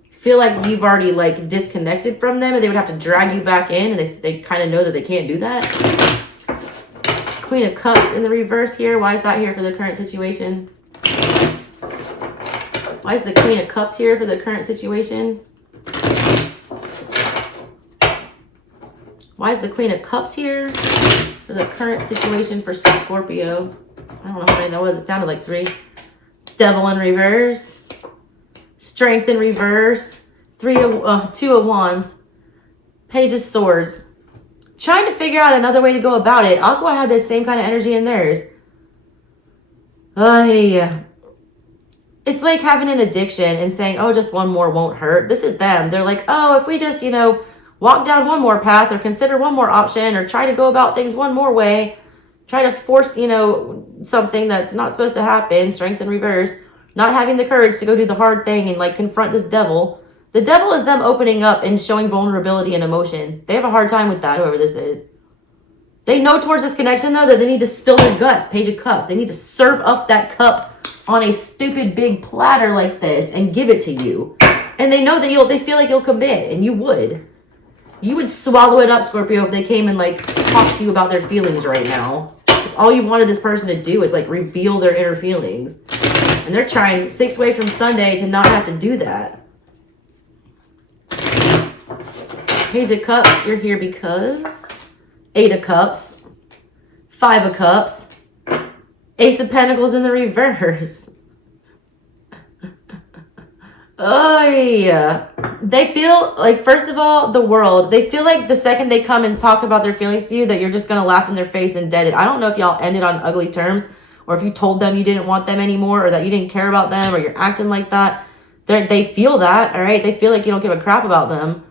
Feel like you've already like disconnected from them and they would have to drag you back in, and they kind of know that they can't do that. Queen of Cups in the reverse here. Why is that here for the current situation? Why is the Queen of Cups here for the current situation? Why is the Queen of Cups here for the current situation for Scorpio? I don't know how many that was. It sounded like 3. Devil in reverse. Strength in reverse. 2 of Wands. Page of Swords. Trying to figure out another way to go about it. Aqua had this same kind of energy in theirs. Yeah. It's like having an addiction and saying, oh, just one more won't hurt. This is them. They're like, oh, if we just, walk down one more path or consider one more option or try to go about things one more way, Try to force, you know, something that's not supposed to happen. Strength in reverse. Not having the courage to go do the hard thing and like confront this devil. The devil is them opening up and showing vulnerability and emotion. They have a hard time with that, whoever this is. They know towards this connection, though, that they need to spill their guts. Page of Cups. They need to serve up that cup on a stupid big platter like this and give it to you. And they know that they feel like you'll commit, and you would. You would swallow it up, Scorpio, if they came and like talk to you about their feelings right now. It's all you wanted this person to do is like reveal their inner feelings. And they're trying 6 way from Sunday to not have to do that. Page of Cups, you're here because... 8 of Cups, 5 of Cups, Ace of Pentacles in the reverse. Oh, yeah. They feel like, first of all, the world, they feel like the second they come and talk about their feelings to you that you're just going to laugh in their face and dead it. I don't know if y'all ended on ugly terms or if you told them you didn't want them anymore or that you didn't care about them or you're acting like that. They feel that, all right? They feel like you don't give a crap about them.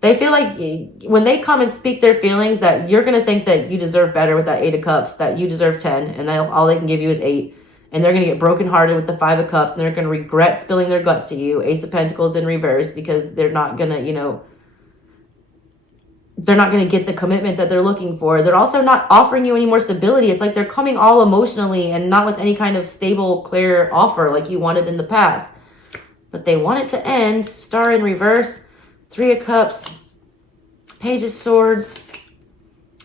They feel like when they come and speak their feelings that you're going to think that you deserve better with that 8 of Cups, that you deserve 10, and all they can give you is 8. And they're going to get brokenhearted with the 5 of Cups, and they're going to regret spilling their guts to you. Ace of Pentacles in reverse because they're not going to, you know, they're not going to get the commitment that they're looking for. They're also not offering you any more stability. It's like they're coming all emotionally and not with any kind of stable, clear offer like you wanted in the past. But they want it to end. Star in reverse. 3 of Cups, Page of Swords,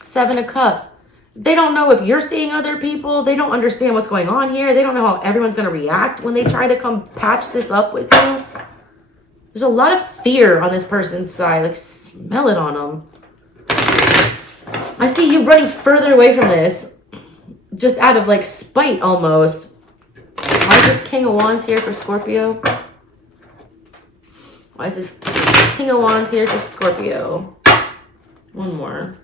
7 of Cups. They don't know if you're seeing other people. They don't understand what's going on here. They don't know how everyone's going to react when they try to come patch this up with you. There's a lot of fear on this person's side. Like, smell it on them. I see you running further away from this. Just out of, like, spite almost. Why is this King of Wands here for Scorpio? Why is this King of Wands here for Scorpio? One more.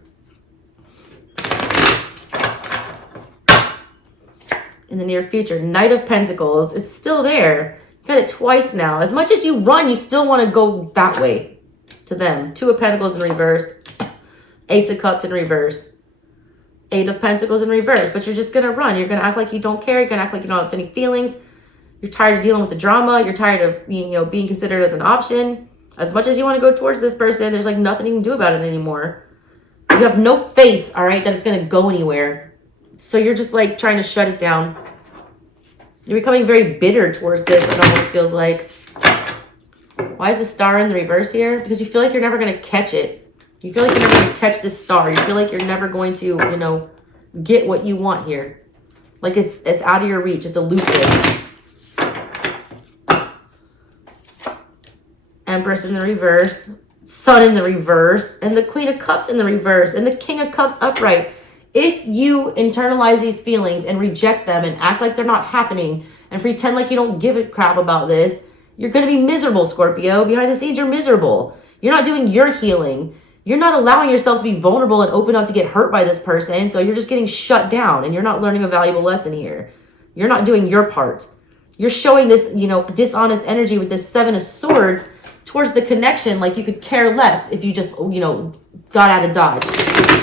In the near future, Knight of Pentacles. It's still there. You got it twice now. As much as you run, you still want to go that way to them. 2 of Pentacles in reverse. Ace of Cups in reverse. 8 of Pentacles in reverse. But you're just going to run. You're going to act like you don't care. You're going to act like you don't have any feelings. You're tired of dealing with the drama. You're tired of being considered as an option. As much as you want to go towards this person, there's like nothing you can do about it anymore. You have no faith, all right, that it's going to go anywhere. So you're just like trying to shut it down. You're becoming very bitter towards this, it almost feels like. Why is the star in the reverse here? Because you feel like you're never going to catch it. You feel like you're never going to catch this star. You feel like you're never going to, get what you want here. Like it's out of your reach. It's elusive. Empress in the reverse, Sun in the reverse, and the Queen of Cups in the reverse, and the King of Cups upright. If you internalize these feelings and reject them and act like they're not happening and pretend like you don't give a crap about this, you're going to be miserable, Scorpio. Behind the scenes, you're miserable. You're not doing your healing. You're not allowing yourself to be vulnerable and open up to get hurt by this person, so you're just getting shut down, and you're not learning a valuable lesson here. You're not doing your part. You're showing this, dishonest energy with this 7 of Swords towards the connection, like you could care less if you just, got out of Dodge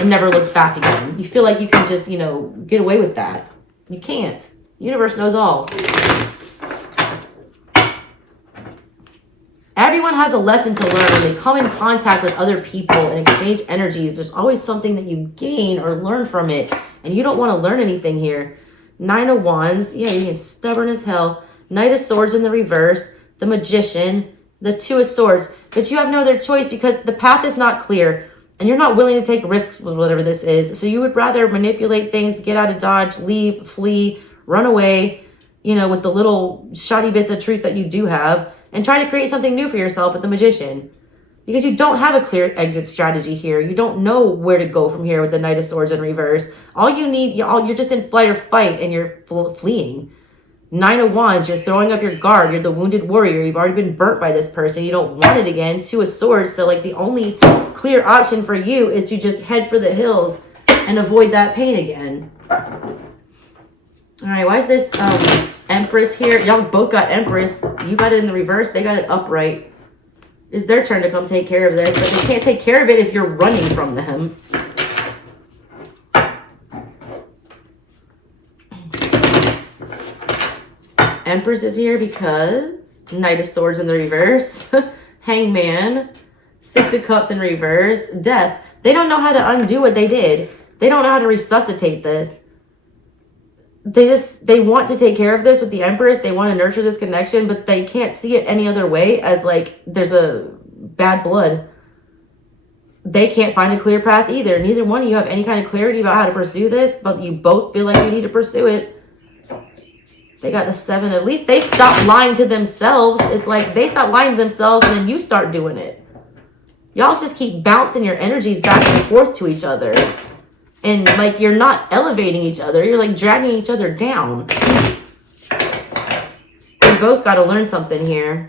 and never looked back again. You feel like you can just, get away with that. You can't. The universe knows all. Everyone has a lesson to learn when they come in contact with other people and exchange energies. There's always something that you gain or learn from it, and you don't want to learn anything here. 9 of Wands. Yeah, you're getting stubborn as hell. Knight of Swords in the reverse. The Magician. The 2 of Swords. But you have no other choice because the path is not clear and you're not willing to take risks with whatever this is. So you would rather manipulate things, get out of Dodge, leave, flee, run away, with the little shoddy bits of truth that you do have and try to create something new for yourself with the Magician. Because you don't have a clear exit strategy here. You don't know where to go from here with the Knight of Swords in reverse. All you need, you're just in flight or fight and you're fleeing. 9 of Wands, you're throwing up your guard. You're the wounded warrior. You've already been burnt by this person. You don't want it again. 2 of Swords. So like the only clear option for you is to just head for the hills and avoid that pain again. All right, why is this Empress here? Y'all both got Empress. You got it in the reverse. They got it upright. It's their turn to come take care of this, but they can't take care of it if you're running from them. Empress is here because Knight of Swords in the reverse. Hangman. Six of Cups in reverse. Death. They don't know how to undo what they did. They don't know how to resuscitate this. They want to take care of this with the Empress. They want to nurture this connection, but they can't see it any other way as like there's a bad blood. They can't find a clear path either. Neither one of you have any kind of clarity about how to pursue this, but you both feel like you need to pursue it. They got the Seven. At least they stopped lying to themselves. It's like they stop lying to themselves and then you start doing it. Y'all just keep bouncing your energies back and forth to each other. And like you're not elevating each other. You're like dragging each other down. You both got to learn something here.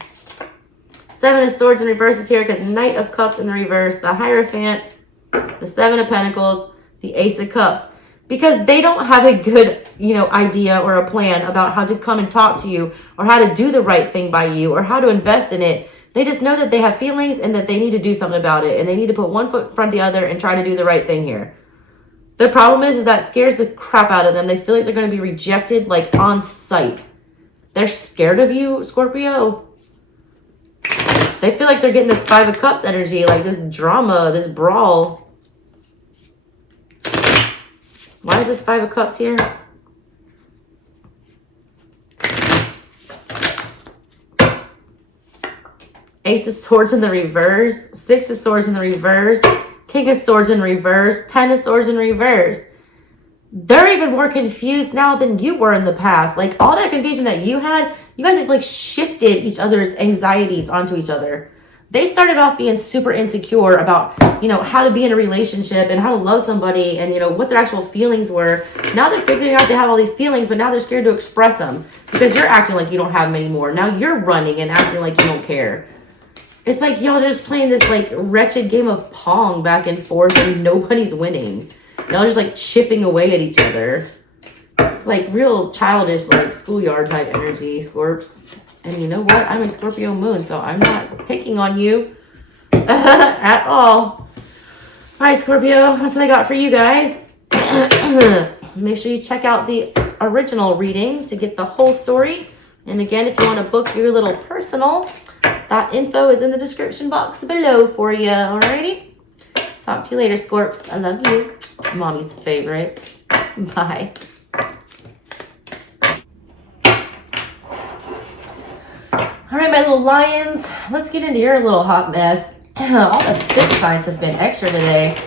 Seven of Swords in reverse is here because Knight of Cups in the reverse, the Hierophant, the Seven of Pentacles, the Ace of Cups. Because they don't have a good, idea or a plan about how to come and talk to you or how to do the right thing by you or how to invest in it. They just know that they have feelings and that they need to do something about it. And they need to put one foot in front of the other and try to do the right thing here. The problem is that scares the crap out of them. They feel like they're going to be rejected like on sight. They're scared of you, Scorpio. They feel like they're getting this Five of Cups energy, like this drama, this brawl. Why is this Five of Cups here? Ace of Swords in the reverse. Six of Swords in the reverse. King of Swords in reverse. 10 of Swords in reverse. They're even more confused now than you were in the past. Like all that confusion that you had, you guys have like shifted each other's anxieties onto each other. They started off being super insecure about, how to be in a relationship and how to love somebody and, what their actual feelings were. Now they're figuring out they have all these feelings, but now they're scared to express them because you're acting like you don't have them anymore. Now you're running and acting like you don't care. It's like y'all just playing this like wretched game of Pong back and forth and nobody's winning. Y'all just like chipping away at each other. It's like real childish, like schoolyard type energy, Scorps. And you know what? I'm a Scorpio moon, so I'm not picking on you at all. All right, Scorpio, that's what I got for you guys. Make sure you check out the original reading to get the whole story. And again, if you want to book your little personal, that info is in the description box below for you. Alrighty? Talk to you later, Scorps. I love you. Mommy's favorite. Bye. All right, my little lions, let's get into your little hot mess. All the fixed signs have been extra today.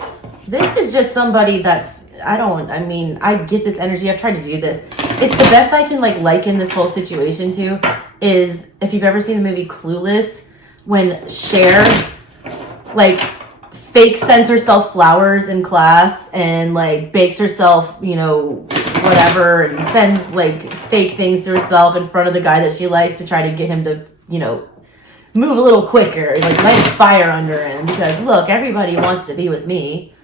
This is just somebody that's, I get this energy. I've tried to do this. It's the best I can liken this whole situation to is if you've ever seen the movie Clueless, when Cher fake sends herself flowers in class and bakes herself, whatever, and sends fake things to herself in front of the guy that she likes to try to get him to, move a little quicker, light a fire under him because look, everybody wants to be with me.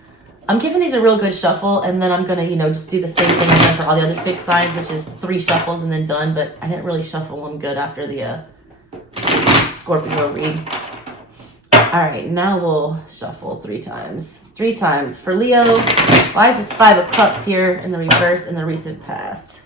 I'm giving these a real good shuffle and then I'm gonna, just do the same thing I've done for all the other fixed signs, which is 3 shuffles and then done, but I didn't really shuffle them good after the Scorpio read. All right, now we'll shuffle 3 times. 3 times for Leo. Why is this 5 of Cups here in the reverse in the recent past?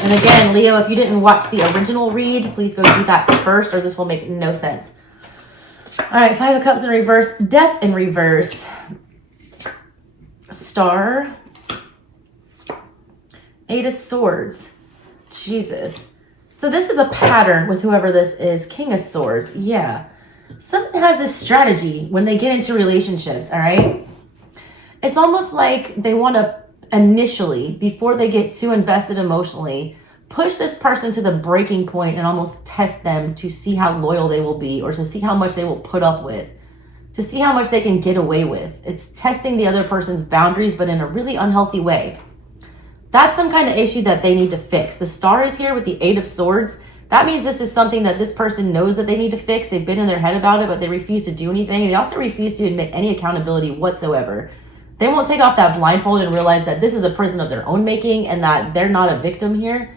And again, Leo, if you didn't watch the original read, please go do that first or this will make no sense. All right, 5 of Cups in reverse, Death in reverse, Star, 8 of Swords. Jesus. So this is a pattern with whoever this is. King of Swords. Yeah. Someone has this strategy when they get into relationships, all right? It's almost like they want to initially, before they get too invested emotionally, push this person to the breaking point and almost test them to see how loyal they will be or to see how much they will put up with, to see how much they can get away with. It's testing the other person's boundaries, but in a really unhealthy way. That's some kind of issue that they need to fix. The Star is here with the 8 of Swords. That means this is something that this person knows that they need to fix. They've been in their head about it, but they refuse to do anything. They also refuse to admit any accountability whatsoever. They won't take off that blindfold and realize that this is a prison of their own making and that they're not a victim here.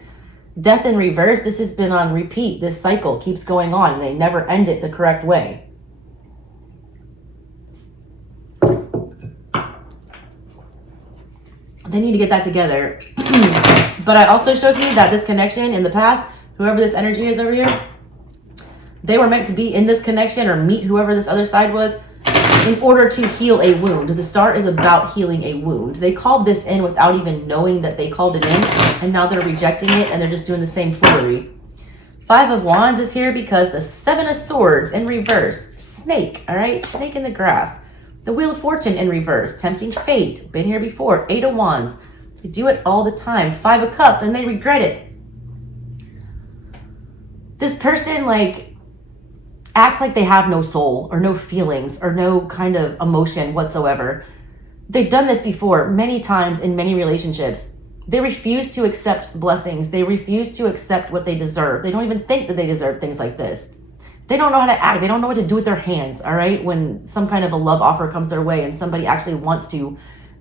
Death in reverse, this has been on repeat. This cycle keeps going on. They never end it the correct way. They need to get that together. But it also shows me that this connection in the past, whoever this energy is over here, they were meant to be in this connection or meet whoever this other side was in order to heal a wound. The star is about healing a wound. They called this in without even knowing that they called it in, and now they're rejecting it and they're just doing the same foolery. 5 of Wands is here because the 7 of Swords in reverse. Snake, all right? Snake in the grass. The Wheel of Fortune in reverse. Tempting fate. Been here before. 8 of Wands. They do it all the time. 5 of Cups, and they regret it. This person, like, acts like they have no soul or no feelings or no kind of emotion whatsoever. They've done this before many times in many relationships. They refuse to accept blessings. They refuse to accept what they deserve. They don't even think that they deserve things like this. They don't know how to act. They don't know what to do with their hands, all right? When some kind of a love offer comes their way and somebody actually wants to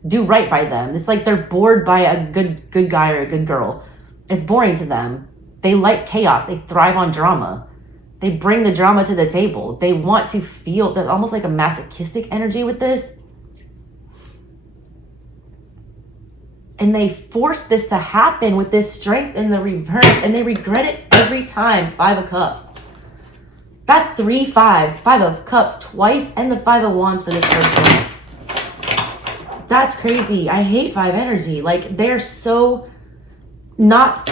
do right by them. It's like they're bored by a good guy or a good girl. It's boring to them. They like chaos. They thrive on drama. They bring the drama to the table. They want to feel, there's almost like a masochistic energy with this. And they force this to happen with this strength in the reverse, and they regret it every time. 5 of Cups. That's 3 5s. 5 of Cups twice, and the 5 of Wands for this person. That's crazy. I hate 5 energy. Like, they're so not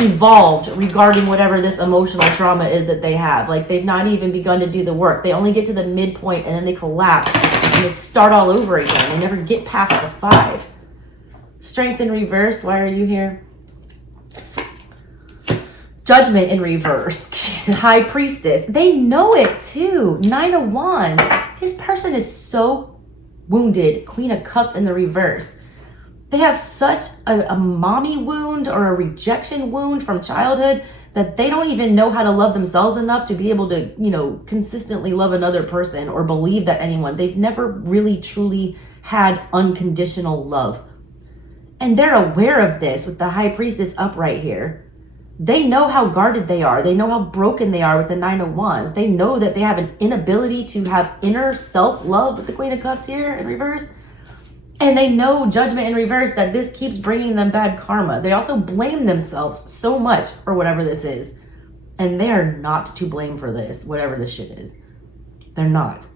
evolved regarding whatever this emotional trauma is that they have. Like, they've not even begun to do the work. They only get to the midpoint and then they collapse and they start all over again. They never get past the 5. Strength in reverse. Why are you here? Judgment in reverse. She's a high priestess. They know it too. 9 of Wands. This person is so wounded. Queen of Cups in the reverse. They have such a mommy wound or a rejection wound from childhood that they don't even know how to love themselves enough to be able to, you know, consistently love another person or believe that anyone. They've never really truly had unconditional love. And they're aware of this with the High Priestess up right here. They know how guarded they are. They know how broken they are with the 9 of Wands. They know that they have an inability to have inner self-love with the Queen of Cups here in reverse. And they know Judgment in reverse, that this keeps bringing them bad karma. They also blame themselves so much for whatever this is. And they are not to blame for this, whatever this shit is. They're not.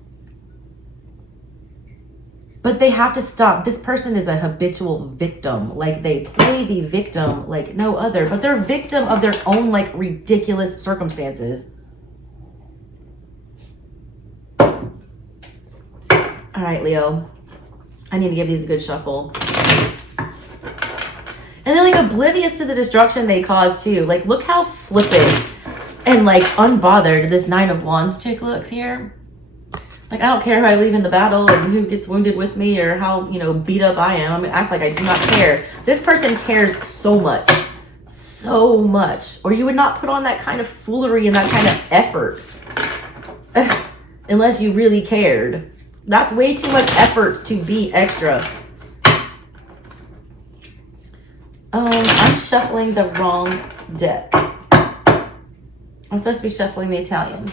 But they have to stop. This person is a habitual victim. Like, they play the victim like no other. But they're a victim of their own, like, ridiculous circumstances. All right, Leo. I need to give these a good shuffle. And they're like oblivious to the destruction they cause too. Like, look how flippant and like unbothered this 9 of Wands chick looks here. Like, I don't care who I leave in the battle and who gets wounded with me or how, you know, beat up I am. I'm gonna act like I do not care. This person cares so much. So much. Or you would not put on that kind of foolery and that kind of effort. Unless you really cared. That's way too much effort to be extra. I'm shuffling the wrong deck. I'm supposed to be shuffling the Italian.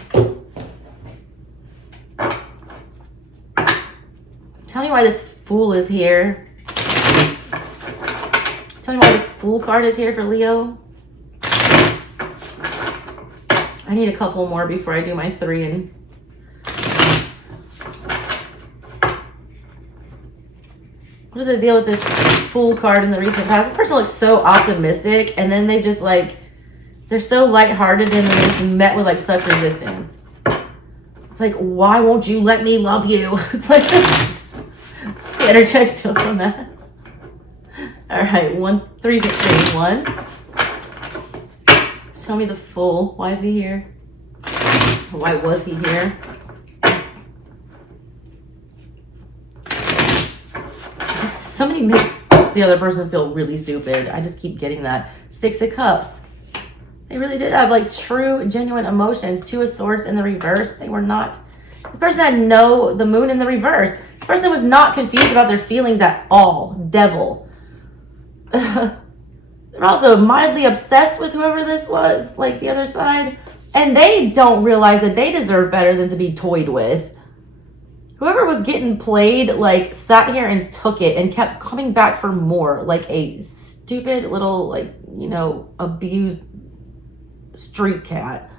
Tell me why this Fool is here. Tell me why this Fool card is here for Leo. I need a couple more before I do my 3 and... What is the deal with this Fool card in the recent past? This person looks so optimistic, and then they just like, they're so lighthearted and they're just met with like such resistance. It's like, why won't you let me love you? It's like, it's the energy I feel from that. All right, 1, 3, 3, 1. Show me the Fool. Why is he here? Why was he here? Somebody makes the other person feel really stupid. I just keep getting that. 6 of Cups. They really did have like true, genuine emotions. 2 of Swords in the reverse. They were not. This person had the Moon in the reverse. This person was not confused about their feelings at all. Devil. They're also mildly obsessed with whoever this was, like the other side. And they don't realize that they deserve better than to be toyed with. Whoever was getting played, like, sat here and took it and kept coming back for more, like a stupid little, like, you know, abused street cat.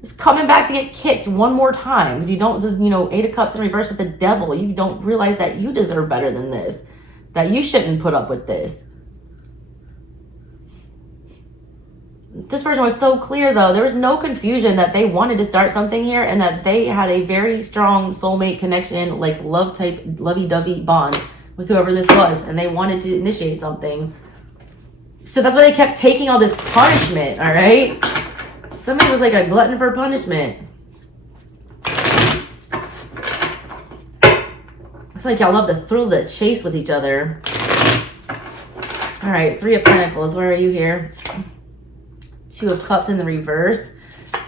Just coming back to get kicked one more time because you don't, you know, 8 of Cups in reverse with the Devil. You don't realize that you deserve better than this, that you shouldn't put up with this. This person was so clear, though. There was no confusion that they wanted to start something here and that they had a very strong soulmate connection, like love type, lovey-dovey bond with whoever this was, and they wanted to initiate something. So that's why they kept taking all this punishment, all right? Somebody was like a glutton for punishment. It's like y'all love to thrill the chase with each other. All right, 3 of Pentacles. Where are you here? 2 of Cups in the reverse.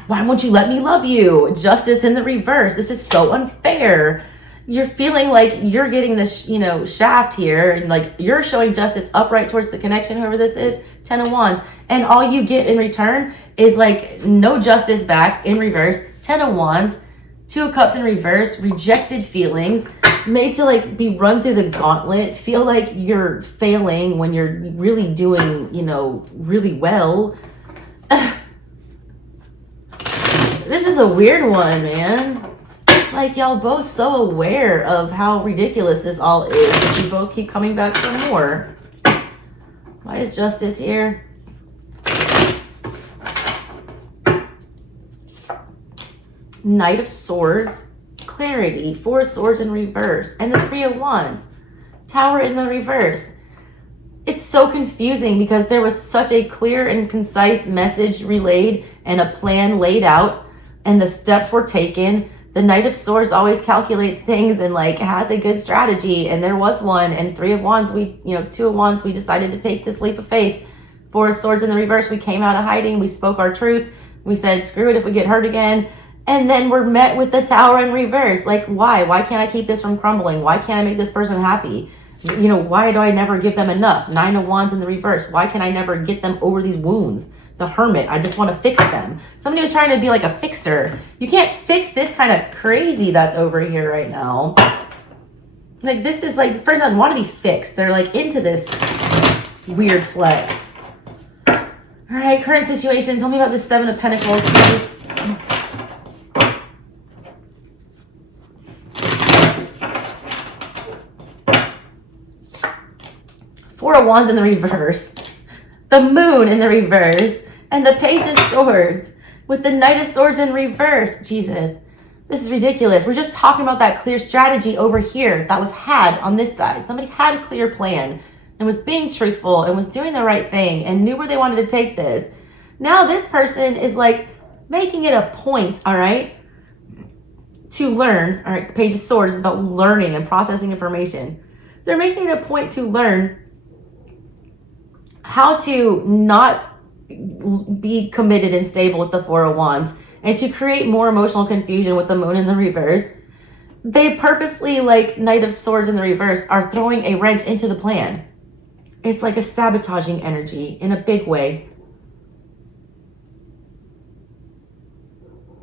Why won't you let me love you? Justice in the reverse. This is so unfair. You're feeling like you're getting this, you know, shaft here, and like you're showing justice upright towards the connection, whoever this is. 10 of Wands. And all you get in return is like no justice back in reverse. 10 of Wands. 2 of Cups in reverse. Rejected feelings. Made to like be run through the gauntlet. Feel like you're failing when you're really doing, you know, really well. This is a weird one, man. It's like y'all both so aware of how ridiculous this all is that you both keep coming back for more. Why is justice here? Knight of Swords, clarity, 4 of Swords in reverse, and the 3 of Wands, Tower in the reverse. It's so confusing because there was such a clear and concise message relayed and a plan laid out and the steps were taken. The Knight of Swords always calculates things and like has a good strategy, and there was one. And 3 of Wands, 2 of Wands, we decided to take this leap of faith. 4 of Swords in the reverse, we came out of hiding, we spoke our truth, we said screw it if we get hurt again, and then we're met with the Tower in reverse. Like, why can't I keep this from crumbling? Why can't I make this person happy? You know, why do I never give them enough? 9 of Wands in the reverse. Why can I never get them over these wounds? The Hermit, I just want to fix them. Somebody was trying to be like a fixer. You can't fix this kind of crazy that's over here right now. Like, this is like, this person doesn't want to be fixed. They're like into this weird flex. All right, current situation. Tell me about this 7 of Pentacles, please. Four of Wands in the reverse, the Moon in the reverse, and the Page of Swords with the Knight of Swords in reverse. Jesus, this is ridiculous. We're just talking about that clear strategy over here that was had on this side. Somebody had a clear plan and was being truthful and was doing the right thing and knew where they wanted to take this. Now this person is like making it a point, all right, to learn. All right, the Page of Swords is about learning and processing information. They're making it a point to learn how to not be committed and stable with the 4 of Wands and to create more emotional confusion with the Moon in the reverse. They purposely, like Knight of Swords in the reverse, are throwing a wrench into the plan. It's like a sabotaging energy in a big way.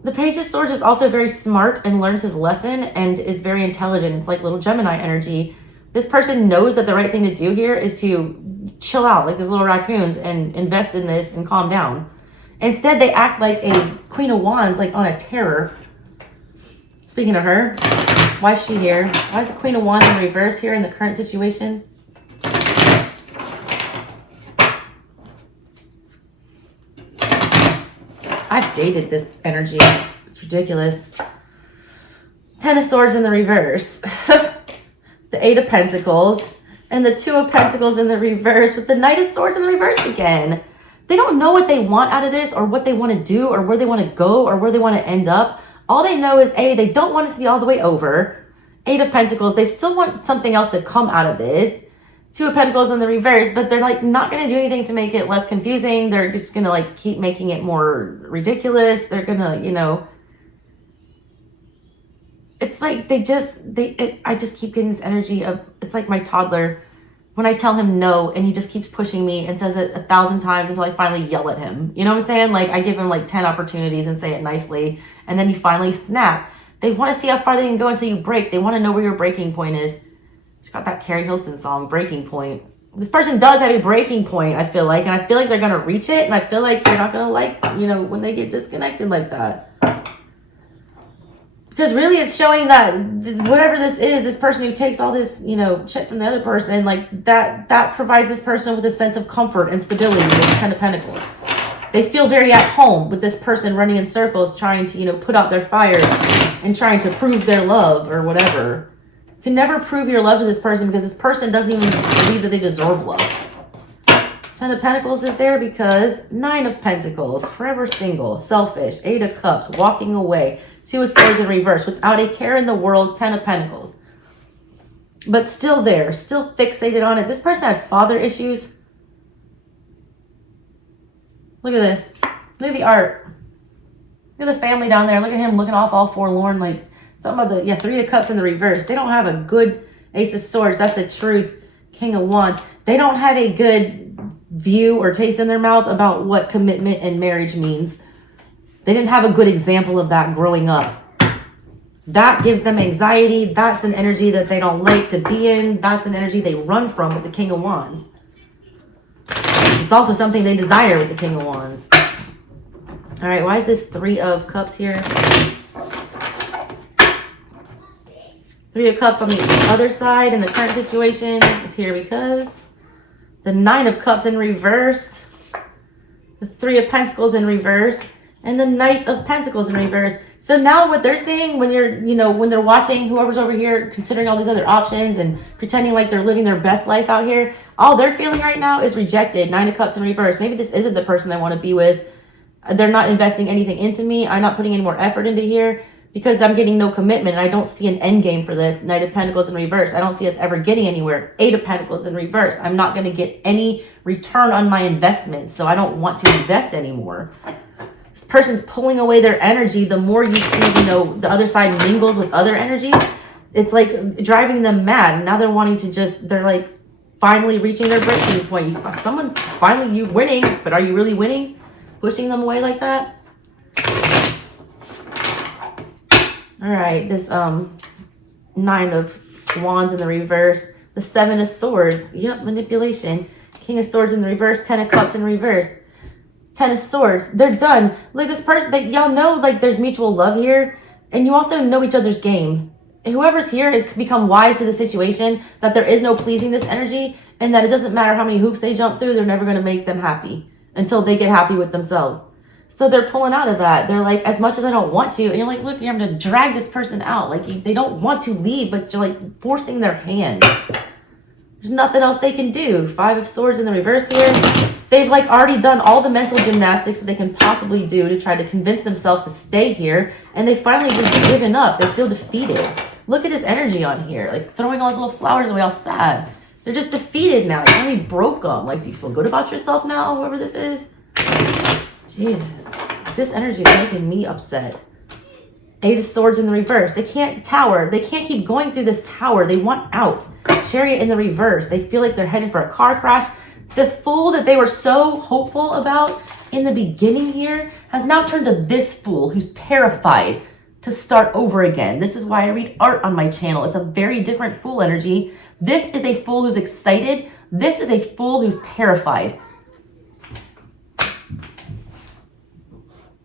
The Page of Swords is also very smart and learns his lesson and is very intelligent. It's like little Gemini energy. This person knows that the right thing to do here is to chill out like these little raccoons and invest in this and calm down. Instead, they act like a Queen of Wands, like on a terror. Speaking of her, why is she here? Why is the Queen of Wands in reverse here in the current situation? I've dated this energy. It's ridiculous. 10 of Swords in the reverse. The 8 of Pentacles. And the 2 of Pentacles in the reverse with the Knight of Swords in the reverse again. They don't know what they want out of this or what they want to do or where they want to go or where they want to end up. All they know is, A, they don't want it to be all the way over. 8 of Pentacles, they still want something else to come out of this. 2 of Pentacles in the reverse, but they're like not going to do anything to make it less confusing. They're just going to like keep making it more ridiculous. They're going to, you know, it's like I just keep getting this energy of, it's like my toddler when I tell him no and he just keeps pushing me and says it 1,000 times until I finally yell at him. You know what I'm saying? Like I give him like 10 opportunities and say it nicely and then you finally snap. They want to see how far they can go until you break. They want to know where your breaking point is. It's got that Carrie Hilson song, Breaking Point. This person does have a breaking point, I feel like. And I feel like they're going to reach it. And I feel like they're not going to like, you know, when they get disconnected like that. Because really it's showing that whatever this is, this person who takes all this, you know, shit from the other person, like that provides this person with a sense of comfort and stability with this Ten of Pentacles. They feel very at home with this person running in circles, trying to, you know, put out their fires and trying to prove their love or whatever. You can never prove your love to this person because this person doesn't even believe that they deserve love. Ten of Pentacles is there because Nine of Pentacles, forever single, selfish, Eight of Cups, walking away, Two of Swords in reverse, without a care in the world, Ten of Pentacles. But still there, still fixated on it. This person had father issues. Look at this. Look at the art. Look at the family down there. Look at him looking off all forlorn. Like some of the, Three of Cups in the reverse. They don't have a good Ace of Swords. That's the truth. King of Wands. They don't have a good view or taste in their mouth about what commitment and marriage means. They didn't have a good example of that growing up. That gives them anxiety. That's an energy that they don't like to be in. That's an energy they run from with the King of Wands. It's also something they desire with the King of Wands. All right, why is this Three of Cups here? Three of Cups on the other side in the current situation is here because the Nine of Cups in reverse, the Three of Pentacles in reverse, and the Knight of Pentacles in reverse. So now what they're saying when you're, you know, when they're watching whoever's over here, considering all these other options and pretending like they're living their best life out here, all they're feeling right now is rejected. Nine of Cups in reverse. Maybe this isn't the person I want to be with. They're not investing anything into me. I'm not putting any more effort into here because I'm getting no commitment. And I don't see an end game for this. Knight of Pentacles in reverse. I don't see us ever getting anywhere. Eight of Pentacles in reverse. I'm not going to get any return on my investment. So I don't want to invest anymore. This person's pulling away their energy. The more you see, you know, the other side mingles with other energies, it's like driving them mad. Now they're wanting to just, they're like finally reaching their breaking point. Someone finally, you winning, but are you really winning? Pushing them away like that? All right, this Nine of Wands in the reverse, the Seven of Swords. Yep, manipulation. King of Swords in the reverse, Ten of Cups in reverse. Ten of Swords, they're done. Like this person, like y'all know, like there's mutual love here, and you also know each other's game. And whoever's here has become wise to the situation that there is no pleasing this energy, and that it doesn't matter how many hoops they jump through, they're never going to make them happy until they get happy with themselves. So they're pulling out of that. They're like, as much as I don't want to, and you're like, look, you're going to drag this person out. Like they don't want to leave, but you're like forcing their hand. There's nothing else they can do. Five of Swords in the reverse here. They've like already done all the mental gymnastics that they can possibly do to try to convince themselves to stay here. And they finally just given up. They feel defeated. Look at his energy on here. Like throwing all his little flowers away, all sad. They're just defeated now. You only broke them. Like, do you feel good about yourself now, whoever this is? Jesus. This energy is making me upset. Eight of Swords in the reverse. They can't tower. They can't keep going through this tower. They want out. Chariot in the reverse. They feel like they're heading for a car crash. The fool that they were so hopeful about in the beginning here has now turned to this fool who's terrified to start over again. This is why I read art on my channel. It's a very different fool energy. This is a fool who's excited. This is a fool who's terrified.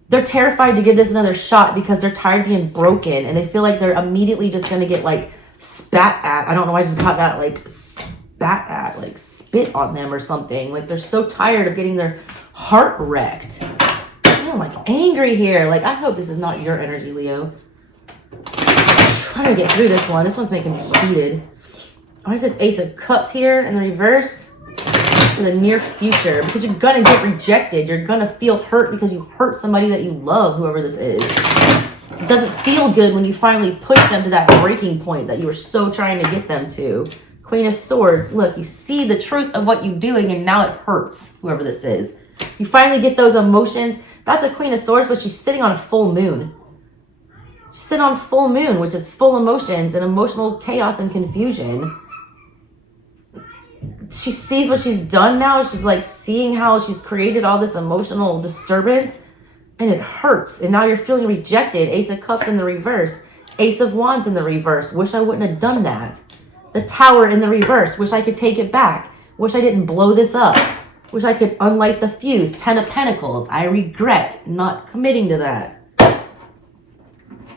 They're terrified to give this another shot because they're tired of being broken and they feel like they're immediately just going to get like spat at. I don't know why I just got that like spat at, like spit on them or something. Like they're so tired of getting their heart wrecked. I'm like angry here. Like I hope this is not your energy, Leo. I'm trying to get through this one. This one's making me heated. Why is this Ace of Cups here in the reverse? In the near future, because you're gonna get rejected. You're gonna feel hurt because you hurt somebody that you love, whoever this is. It doesn't feel good when you finally push them to that breaking point that you were so trying to get them to. Queen of Swords. Look, you see the truth of what you're doing and now it hurts, whoever this is. You finally get those emotions. That's a Queen of Swords, but she's sitting on a full moon. She's sitting on full moon, which is full emotions and emotional chaos and confusion. She sees what she's done now. She's like seeing how she's created all this emotional disturbance and it hurts. And now you're feeling rejected. Ace of Cups in the reverse. Ace of Wands in the reverse. Wish I wouldn't have done that. The Tower in the reverse. Wish I could take it back. Wish I didn't blow this up. Wish I could unlight the fuse. 10 of Pentacles. I regret not committing to that.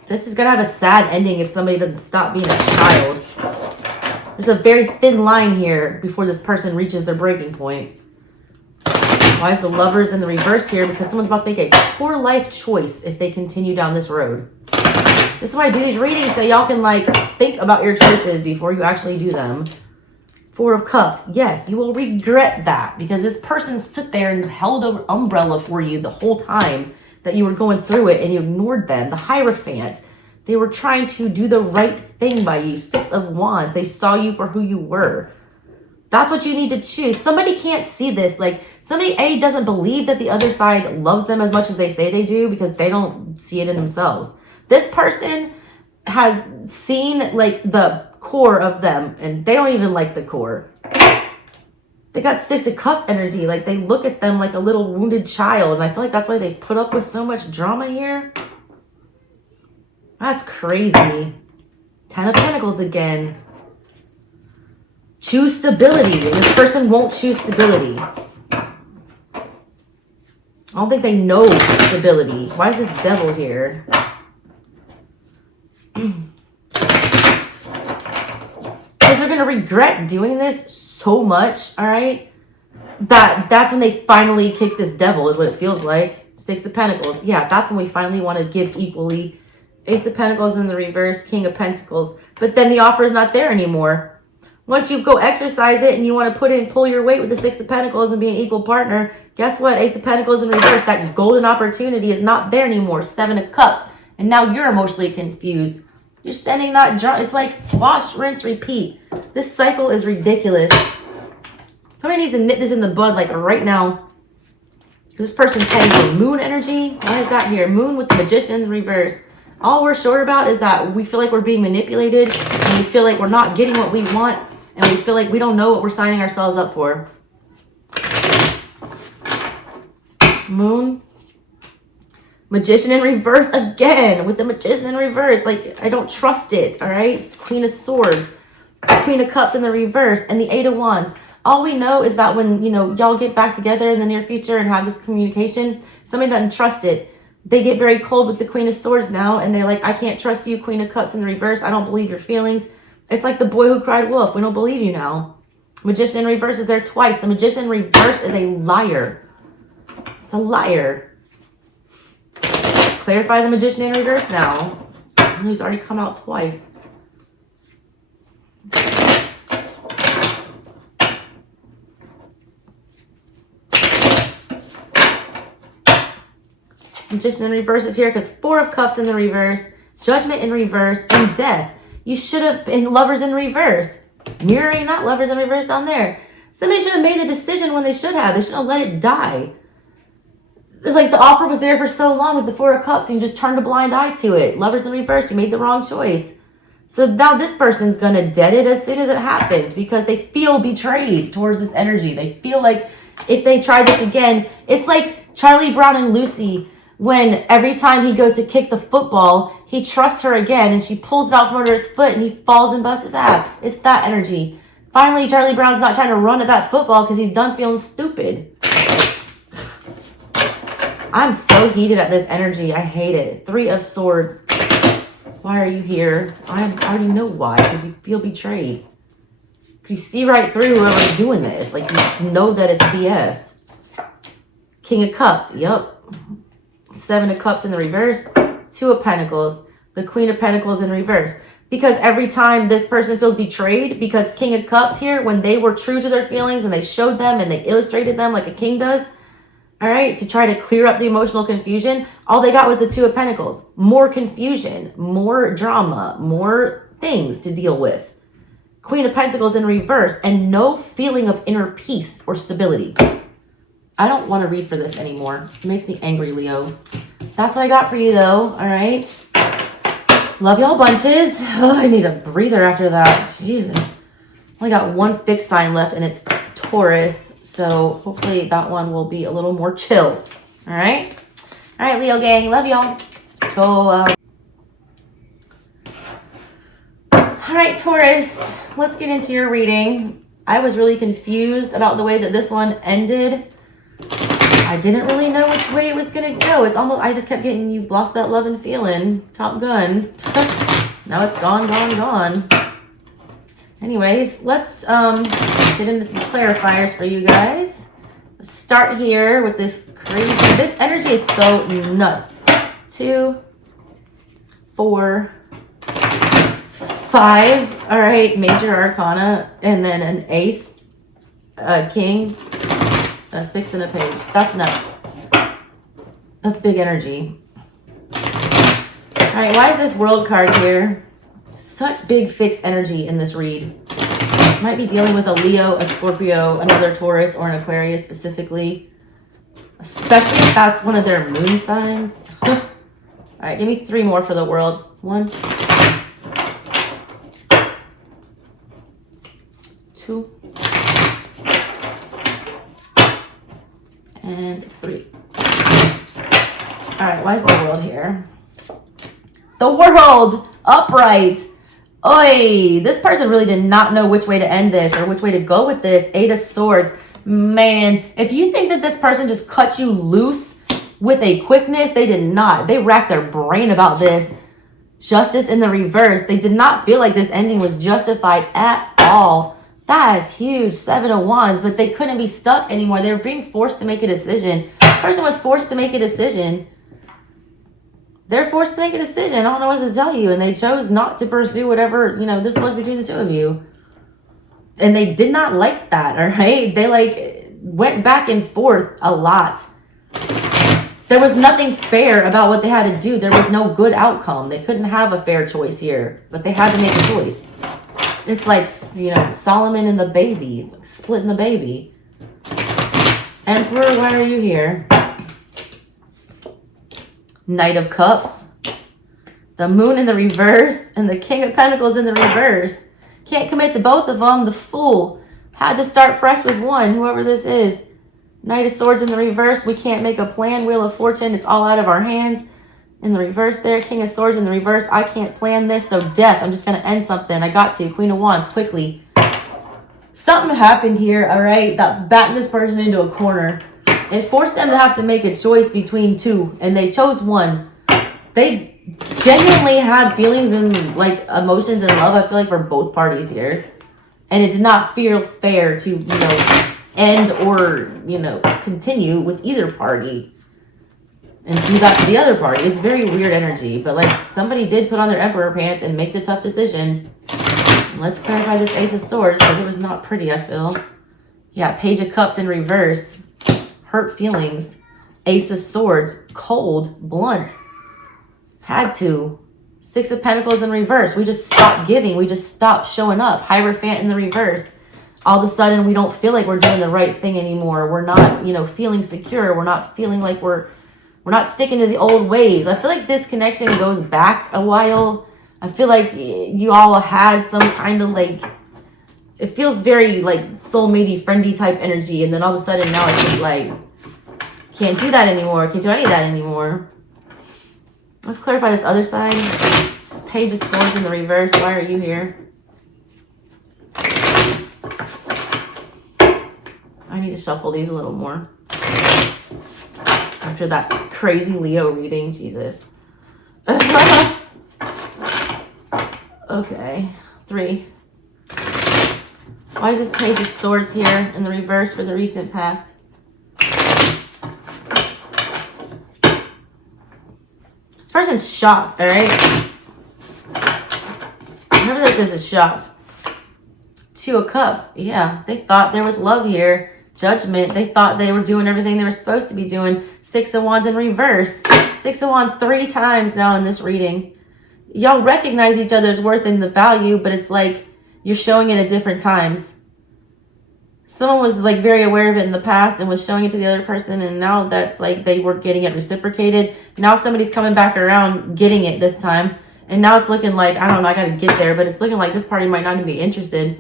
This is going to have a sad ending if somebody doesn't stop being a child. There's a very thin line here before this person reaches their breaking point. Why is the Lovers in the reverse here? Because someone's about to make a poor life choice if they continue down this road. This is why I do these readings, so y'all can like think about your choices before you actually do them. 4 of Cups. Yes, you will regret that because this person sit there and held an umbrella for you the whole time that you were going through it and you ignored them. The Hierophant. They were trying to do the right thing by you. 6 of Wands. They saw you for who you were. That's what you need to choose. Somebody can't see this. Like, somebody, A, doesn't believe that the other side loves them as much as they say they do because they don't see it in themselves. This person has seen, like, the core of them, and they don't even like the core. They got 6 of Cups energy. Like, they look at them like a little wounded child, and I feel like that's why they put up with so much drama here. That's crazy. 10 of Pentacles again. Choose stability. This person won't choose stability. I don't think they know stability. Why is this Devil here? Because they're going to regret doing this so much, all right? That's when they finally kick this Devil is what it feels like. 6 of Pentacles. Yeah, that's when we finally want to give equally. Ace of Pentacles in the reverse, King of Pentacles. But then the offer is not there anymore. Once you go exercise it and you want to pull your weight with the 6 of Pentacles and be an equal partner, guess what? Ace of Pentacles in reverse, that golden opportunity is not there anymore. 7 of Cups. And now you're emotionally confused. You're sending that jar. It's like wash, rinse, repeat. This cycle is ridiculous. Somebody needs to nip this in the bud like right now. This person's heading for Moon energy. Why is that here? Moon with the Magician in the reverse. All we're sure about is that we feel like we're being manipulated and we feel like we're not getting what we want and we feel like we don't know what we're signing ourselves up for. Moon. Magician in reverse again with the Magician in reverse. Like, I don't trust it, all right? Queen of Swords, Queen of Cups in the reverse, and the 8 of Wands. All we know is that when, you know, y'all get back together in the near future and have this communication, somebody doesn't trust it. They get very cold with the Queen of Swords now, and they're like, I can't trust you, Queen of Cups in the reverse. I don't believe your feelings. It's like the boy who cried wolf. We don't believe you now. Magician in reverse is there twice. The Magician in reverse is a liar. It's a liar. Clarify the Magician in reverse now. He's already come out twice. Magician in reverse is here because 4 of Cups in the reverse, Judgment in reverse, and Death. You should have been Lovers in reverse. Mirroring that Lovers in reverse down there. Somebody should have made the decision when they should have. They should have let it die. Like, the offer was there for so long with the 4 of Cups, and you just turned a blind eye to it. Lovers in reverse, you made the wrong choice. So now this person's going to dead it as soon as it happens because they feel betrayed towards this energy. They feel like if they try this again, it's like Charlie Brown and Lucy. When every time he goes to kick the football, he trusts her again and she pulls it out from under his foot and he falls and busts his ass. It's that energy. Finally, Charlie Brown's not trying to run at that football because he's done feeling stupid. I'm so heated at this energy. I hate it. 3 of Swords. Why are you here? I already know why. Because you feel betrayed. Because you see right through whoever's doing this. Like, you know that it's BS. King of Cups. Yup. 7 of Cups in the reverse, 2 of Pentacles, the Queen of Pentacles in reverse. Because every time this person feels betrayed, because King of Cups here, when they were true to their feelings and they showed them and they illustrated them like a king does, all right, to try to clear up the emotional confusion, all they got was the 2 of Pentacles. More confusion, more drama, more things to deal with. Queen of Pentacles in reverse, and no feeling of inner peace or stability. I don't want to read for this anymore. It makes me angry, Leo. That's what I got for you, though. All right. Love y'all bunches. Oh, I need a breather after that. Jesus. Only got one fixed sign left, and it's Taurus. So hopefully that one will be a little more chill. All right. All right, Leo gang. Love y'all. So, right, Taurus, let's get into your reading. I was really confused about the way that this one ended. I didn't really know which way it was going to go. It's almost, I just kept getting, you've lost that love and feeling. Top Gun. Now it's gone, gone, gone. Anyways, let's get into some clarifiers for you guys. Let's start here with this crazy, this energy is so nuts. 2, 4, 5. All right, major arcana, and then an ace, a king, a 6, and a page. That's nuts. That's big energy. All right, why is this world card here? Such big fixed energy in this read. Might be dealing with a Leo, a Scorpio, another Taurus, or an Aquarius specifically. Especially if that's one of their moon signs. All right, give me 3 more for the world. 1, 2, and 3. All right, why is the world here? The world! Upright! Oi! This person really did not know which way to end this or which way to go with this. 8 of Swords. Man, if you think that this person just cut you loose with a quickness, they did not. They racked their brain about this. Justice in the reverse. They did not feel like this ending was justified at all. That is huge. 7 of Wands, but they couldn't be stuck anymore. They were being forced to make a decision. The person was forced to make a decision. They're forced to make a decision. I don't know what to tell you. And they chose not to pursue whatever, you know, this was between the 2 of you. And they did not like that, all right? They, like, went back and forth a lot. There was nothing fair about what they had to do. There was no good outcome. They couldn't have a fair choice here. But they had to make a choice. It's like, you know, Solomon and the baby. It's like splitting the baby. Emperor, why are you here? Knight of Cups. The Moon in the reverse. And the King of Pentacles in the reverse. Can't commit to both of them. The Fool. Had to start fresh with one, whoever this is. Knight of Swords in the reverse. We can't make a plan. Wheel of Fortune. It's all out of our hands. In the reverse there. King of Swords in the reverse. I can't plan this. So death. I'm just going to end something. I got to. Queen of Wands. Quickly. Something happened here, all right, that backed this person into a corner. It forced them to have to make a choice between 2. And they chose one. They genuinely had feelings and, like, emotions and love, I feel like, for both parties here. And it did not feel fair to, you know, end or, you know, continue with either party and do that to the other party. It's very weird energy, but, like, somebody did put on their emperor pants and make the tough decision. Let's clarify this Ace of Swords because it was not pretty, I feel. Yeah, Page of Cups in reverse. Hurt feelings. Ace of Swords. Cold. Blunt. Had to. 6 of Pentacles in reverse. We just stopped giving. We just stopped showing up. Hierophant in the reverse. All of a sudden, we don't feel like we're doing the right thing anymore. We're not, you know, feeling secure. We're not feeling like we're not sticking to the old ways. I feel like this connection goes back a while. I feel like you all had some kind of, like, it feels very, like, soulmatey, friendy type energy. And then all of a sudden now it's just like, can't do that anymore. Can't do any of that anymore. Let's clarify this other side. This Page of Swords in the reverse. Why are you here? I need to shuffle these a little more. After that crazy Leo reading. Jesus. Okay. 3. Why is this Page of Swords here in the reverse for the recent past? This person's shocked, all right? Whoever this is shocked. 2 of Cups. Yeah, they thought there was love here. Judgment. They thought they were doing everything they were supposed to be doing. 6 of Wands in reverse. 6 of Wands 3 times now in this reading. Y'all recognize each other's worth and the value, but it's like you're showing it at different times. Someone was, like, very aware of it in the past and was showing it to the other person, and now that's like they were getting it reciprocated. Now somebody's coming back around getting it this time, and now it's looking like, I don't know, I gotta get there, but it's looking like this party might not even be interested.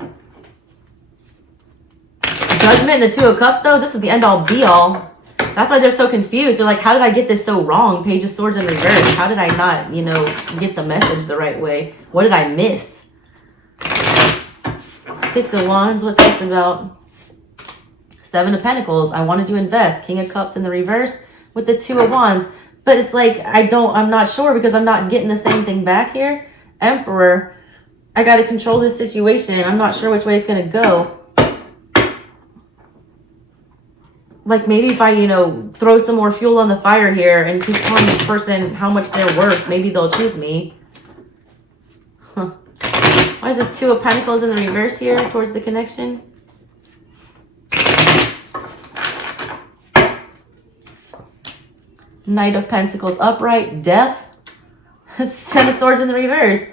Judgment and the 2 of Cups, though, this was the end-all be-all. That's why they're so confused. They're like, how did I get this so wrong? Page of Swords in reverse. How did I not, you know, get the message the right way? What did I miss? Six of Wands, what's this about? Seven of Pentacles, I wanted to invest. King of Cups in the reverse with the Two of Wands. But it's like, I'm not sure because I'm not getting the same thing back here. Emperor, I got to control this situation. I'm not sure which way it's going to go. Like maybe if I, throw some more fuel on the fire here and keep telling this person how much they're worth, maybe they'll choose me. Huh. Why is this Two of Pentacles in the reverse here towards the connection? Knight of Pentacles upright, Death. Ten of Swords in the reverse.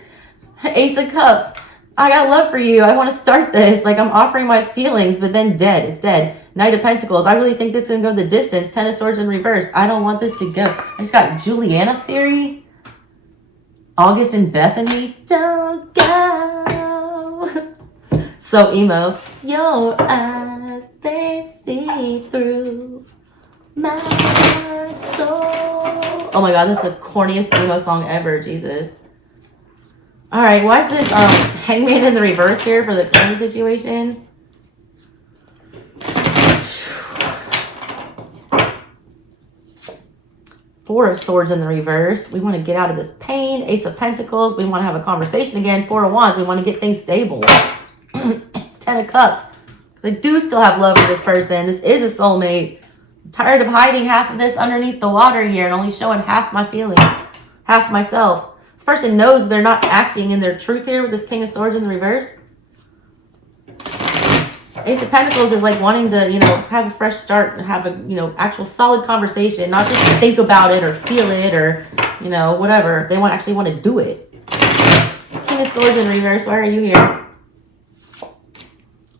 Ace of Cups. I got love for you. I want to start this. Like I'm offering my feelings, but then dead. It's dead. Knight of Pentacles. I really think this is going to go the distance. Ten of Swords in reverse. I don't want this to go. I just got Juliana theory. August and Bethany. Don't go. So emo. Your eyes, they see through my soul. Oh my God, this is the corniest emo song ever. Jesus. All right, why is this Hangman in the reverse here for the current situation? Four of Swords in the reverse. We want to get out of this pain. Ace of Pentacles. We want to have a conversation again. Four of Wands. We want to get things stable. Ten of Cups. Because I do still have love for this person. This is a soulmate. I'm tired of hiding half of this underneath the water here and only showing half my feelings, half myself. This person knows they're not acting in their truth here with this King of Swords in the reverse. Ace of Pentacles is like wanting to, have a fresh start and have a, actual solid conversation, not just think about it or feel it or, whatever. They actually want to do it. King of Swords in reverse, why are you here?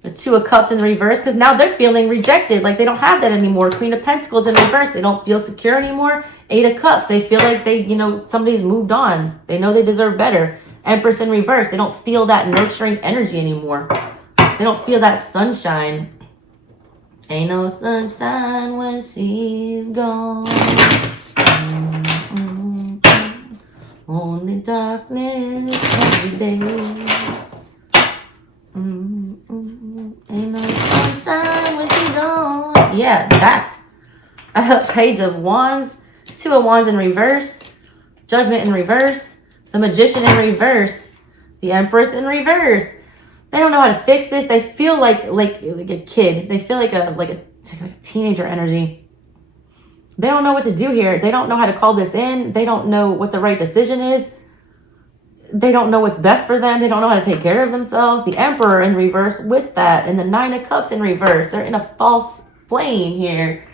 The Two of Cups in the reverse, because now they're feeling rejected. Like they don't have that anymore. Queen of Pentacles in reverse. They don't feel secure anymore. Eight of Cups. They feel like they, somebody's moved on. They know they deserve better. Empress in reverse. They don't feel that nurturing energy anymore. They don't feel that sunshine. Ain't no sunshine when she's gone. Only darkness every day. Ain't no sunshine when she's gone. Yeah, that. Page of Wands. Two of Wands in reverse. Judgment in reverse. The Magician in reverse. The Empress in reverse. They don't know how to fix this. They feel like a kid. They feel like a teenager energy. They don't know what to do here. They don't know how to call this in. They don't know what the right decision is. They don't know what's best for them. They don't know how to take care of themselves. The Emperor in reverse with that. And the Nine of Cups in reverse. They're in a false flame here.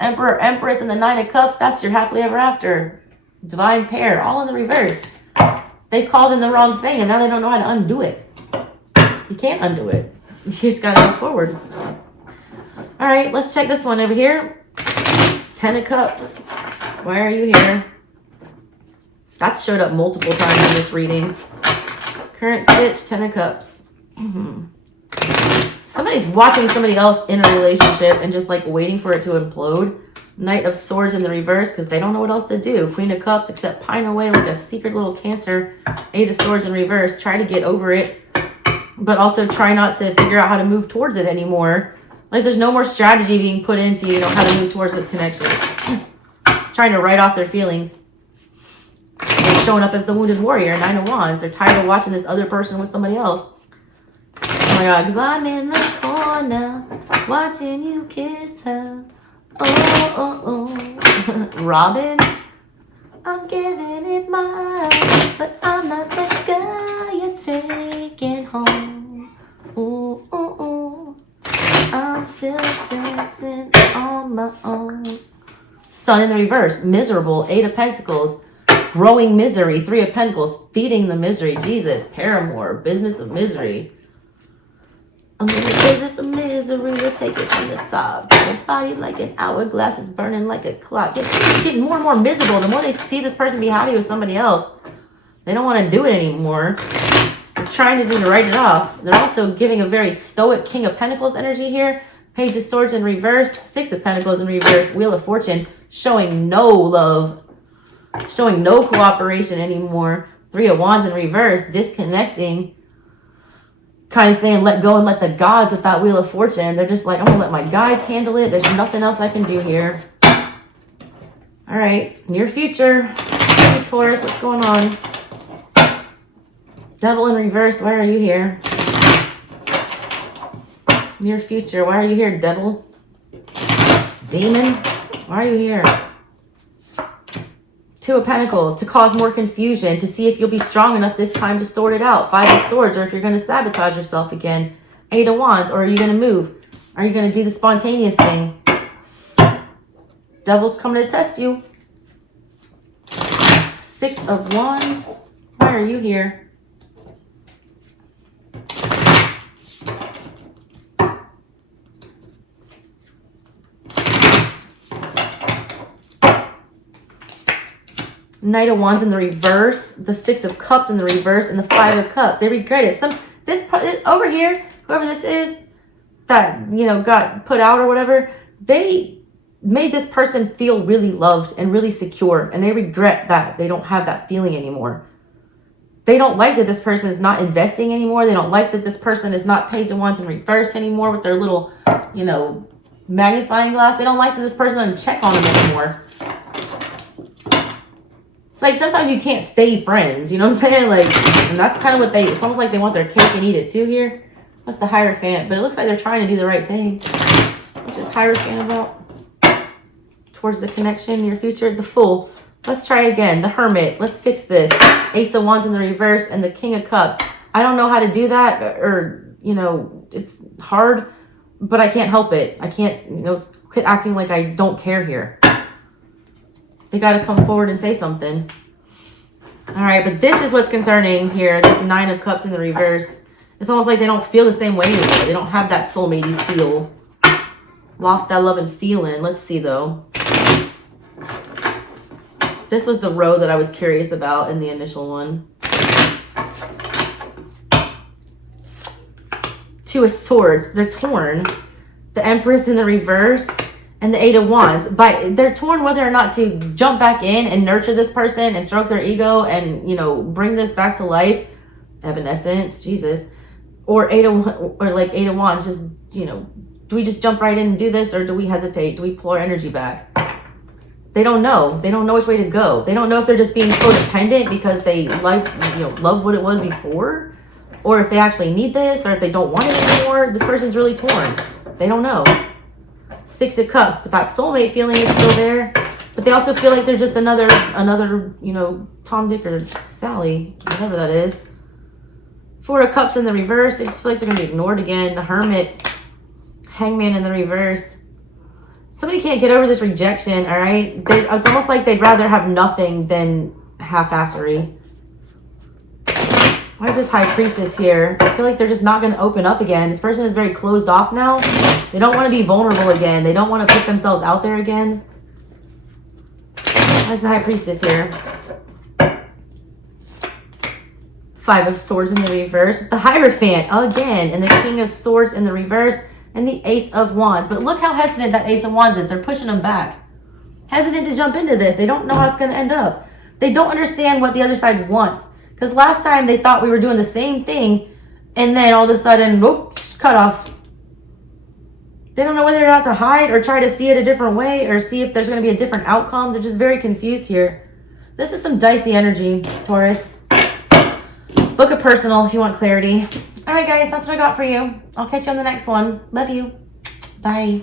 Emperor, Empress, and the Nine of Cups. That's your happily ever after. Divine pair. All in the reverse. They called in the wrong thing and now they don't know how to undo it. You can't undo it. You just gotta move forward. All right, let's check this one over here. Ten of Cups. Why are you here? That's showed up multiple times in this reading. Current sitch, Ten of Cups. Somebody's watching somebody else in a relationship and just like waiting for it to implode. Knight of Swords in the reverse because they don't know what else to do. Queen of Cups, except pine away like a secret little Cancer. Eight of Swords in reverse. Try to get over it, but also try not to figure out how to move towards it anymore. Like there's no more strategy being put into, how to move towards this connection. Just trying to write off their feelings. They're showing up as the wounded warrior, Nine of Wands. They're tired of watching this other person with somebody else. Oh my God, because I'm in the corner watching you kiss her. Oh. Robin, I'm giving it mine, but I'm not the guy you're taking home. Ooh. I'm still dancing on my own. Sun in the reverse, miserable. Eight of Pentacles, growing misery. Three of Pentacles, feeding the misery. Jesus, paramour, business of misery. I'm in the business of misery. Let's take it from the top. Your body like an hourglass is burning like a clock. It's getting more and more miserable. The more they see this person be happy with somebody else, they don't want to do it anymore. They're trying to just write it off. They're also giving a very stoic King of Pentacles energy here. Page of Swords in reverse. Six of Pentacles in reverse. Wheel of Fortune showing no love. Showing no cooperation anymore. Three of Wands in reverse. Disconnecting. kind of saying, let go and let the gods with that Wheel of Fortune. They're just like, I'm going to let my guides handle it. There's nothing else I can do here. All right. Near future. Hey, Taurus, what's going on? Devil in reverse. Why are you here? Near future. Why are you here, devil? Demon. Why are you here? Two of Pentacles, to cause more confusion, to see if you'll be strong enough this time to sort it out. Five of Swords, or if you're going to sabotage yourself again. Eight of Wands, or are you going to move? Are you going to do the spontaneous thing? Devil's coming to test you. Six of Wands, why are you here? Knight of Wands in the reverse, the Six of Cups in the reverse, and the Five of Cups. They regret it. This over here, whoever this is that, you know, got put out or whatever, they made this person feel really loved and really secure, and they regret that they don't have that feeling anymore. They don't like that this person is not investing anymore. They don't like that this person is not Page of Wands in reverse anymore with their little, you know, magnifying glass. They don't like that this person doesn't check on them anymore. It's like sometimes you can't stay friends, you know what I'm saying? Like, and that's kind of what it's almost like they want their cake and eat it too here. That's the Hierophant, but it looks like they're trying to do the right thing. What's this Hierophant about? Towards the connection, your future, the Fool. Let's try again. The Hermit. Let's fix this. Ace of Wands in the reverse and the King of Cups. I don't know how to do that, or, you know, it's hard, but I can't help it. I can't, you know, quit acting like I don't care here. They got to come forward and say something. All right, but this is what's concerning here. This Nine of Cups in the reverse. It's almost like they don't feel the same way anymore. They don't have that soulmate-y feel. Lost that love and feeling. Let's see, though. This was the row that I was curious about in the initial one. Two of Swords. They're torn. The Empress in the reverse. And the Eight of Wands. They're torn whether or not to jump back in and nurture this person and stroke their ego and, you know, bring this back to life. Evanescence, Jesus. Or Eight of Wands, just, you know, do we just jump right in and do this, or do we hesitate? Do we pull our energy back? They don't know. They don't know which way to go. They don't know if they're just being codependent because they love what it was before, or if they actually need this, or if they don't want it anymore. This person's really torn. They don't know. Six of Cups, but that soulmate feeling is still there. But they also feel like they're just another, you know, Tom, Dick, or Sally, whatever that is. Four of Cups in the reverse. They just feel like they're going to be ignored again. The Hermit. Hangman in the reverse. Somebody can't get over this rejection, all right? It's almost like they'd rather have nothing than half-assery. Why is this High Priestess here? I feel like they're just not going to open up again. This person is very closed off now. They don't want to be vulnerable again. They don't want to put themselves out there again. Why is the High Priestess here? Five of Swords in the reverse. The Hierophant again. And the King of Swords in the reverse. And the Ace of Wands. But look how hesitant that Ace of Wands is. They're pushing them back. Hesitant to jump into this. They don't know how it's going to end up. They don't understand what the other side wants. Because last time they thought we were doing the same thing, and then all of a sudden, whoops, cut off. They don't know whether or not to hide or try to see it a different way or see if there's going to be a different outcome. They're just very confused here. This is some dicey energy, Taurus. Book a personal if you want clarity. All right, guys, that's what I got for you. I'll catch you on the next one. Love you. Bye.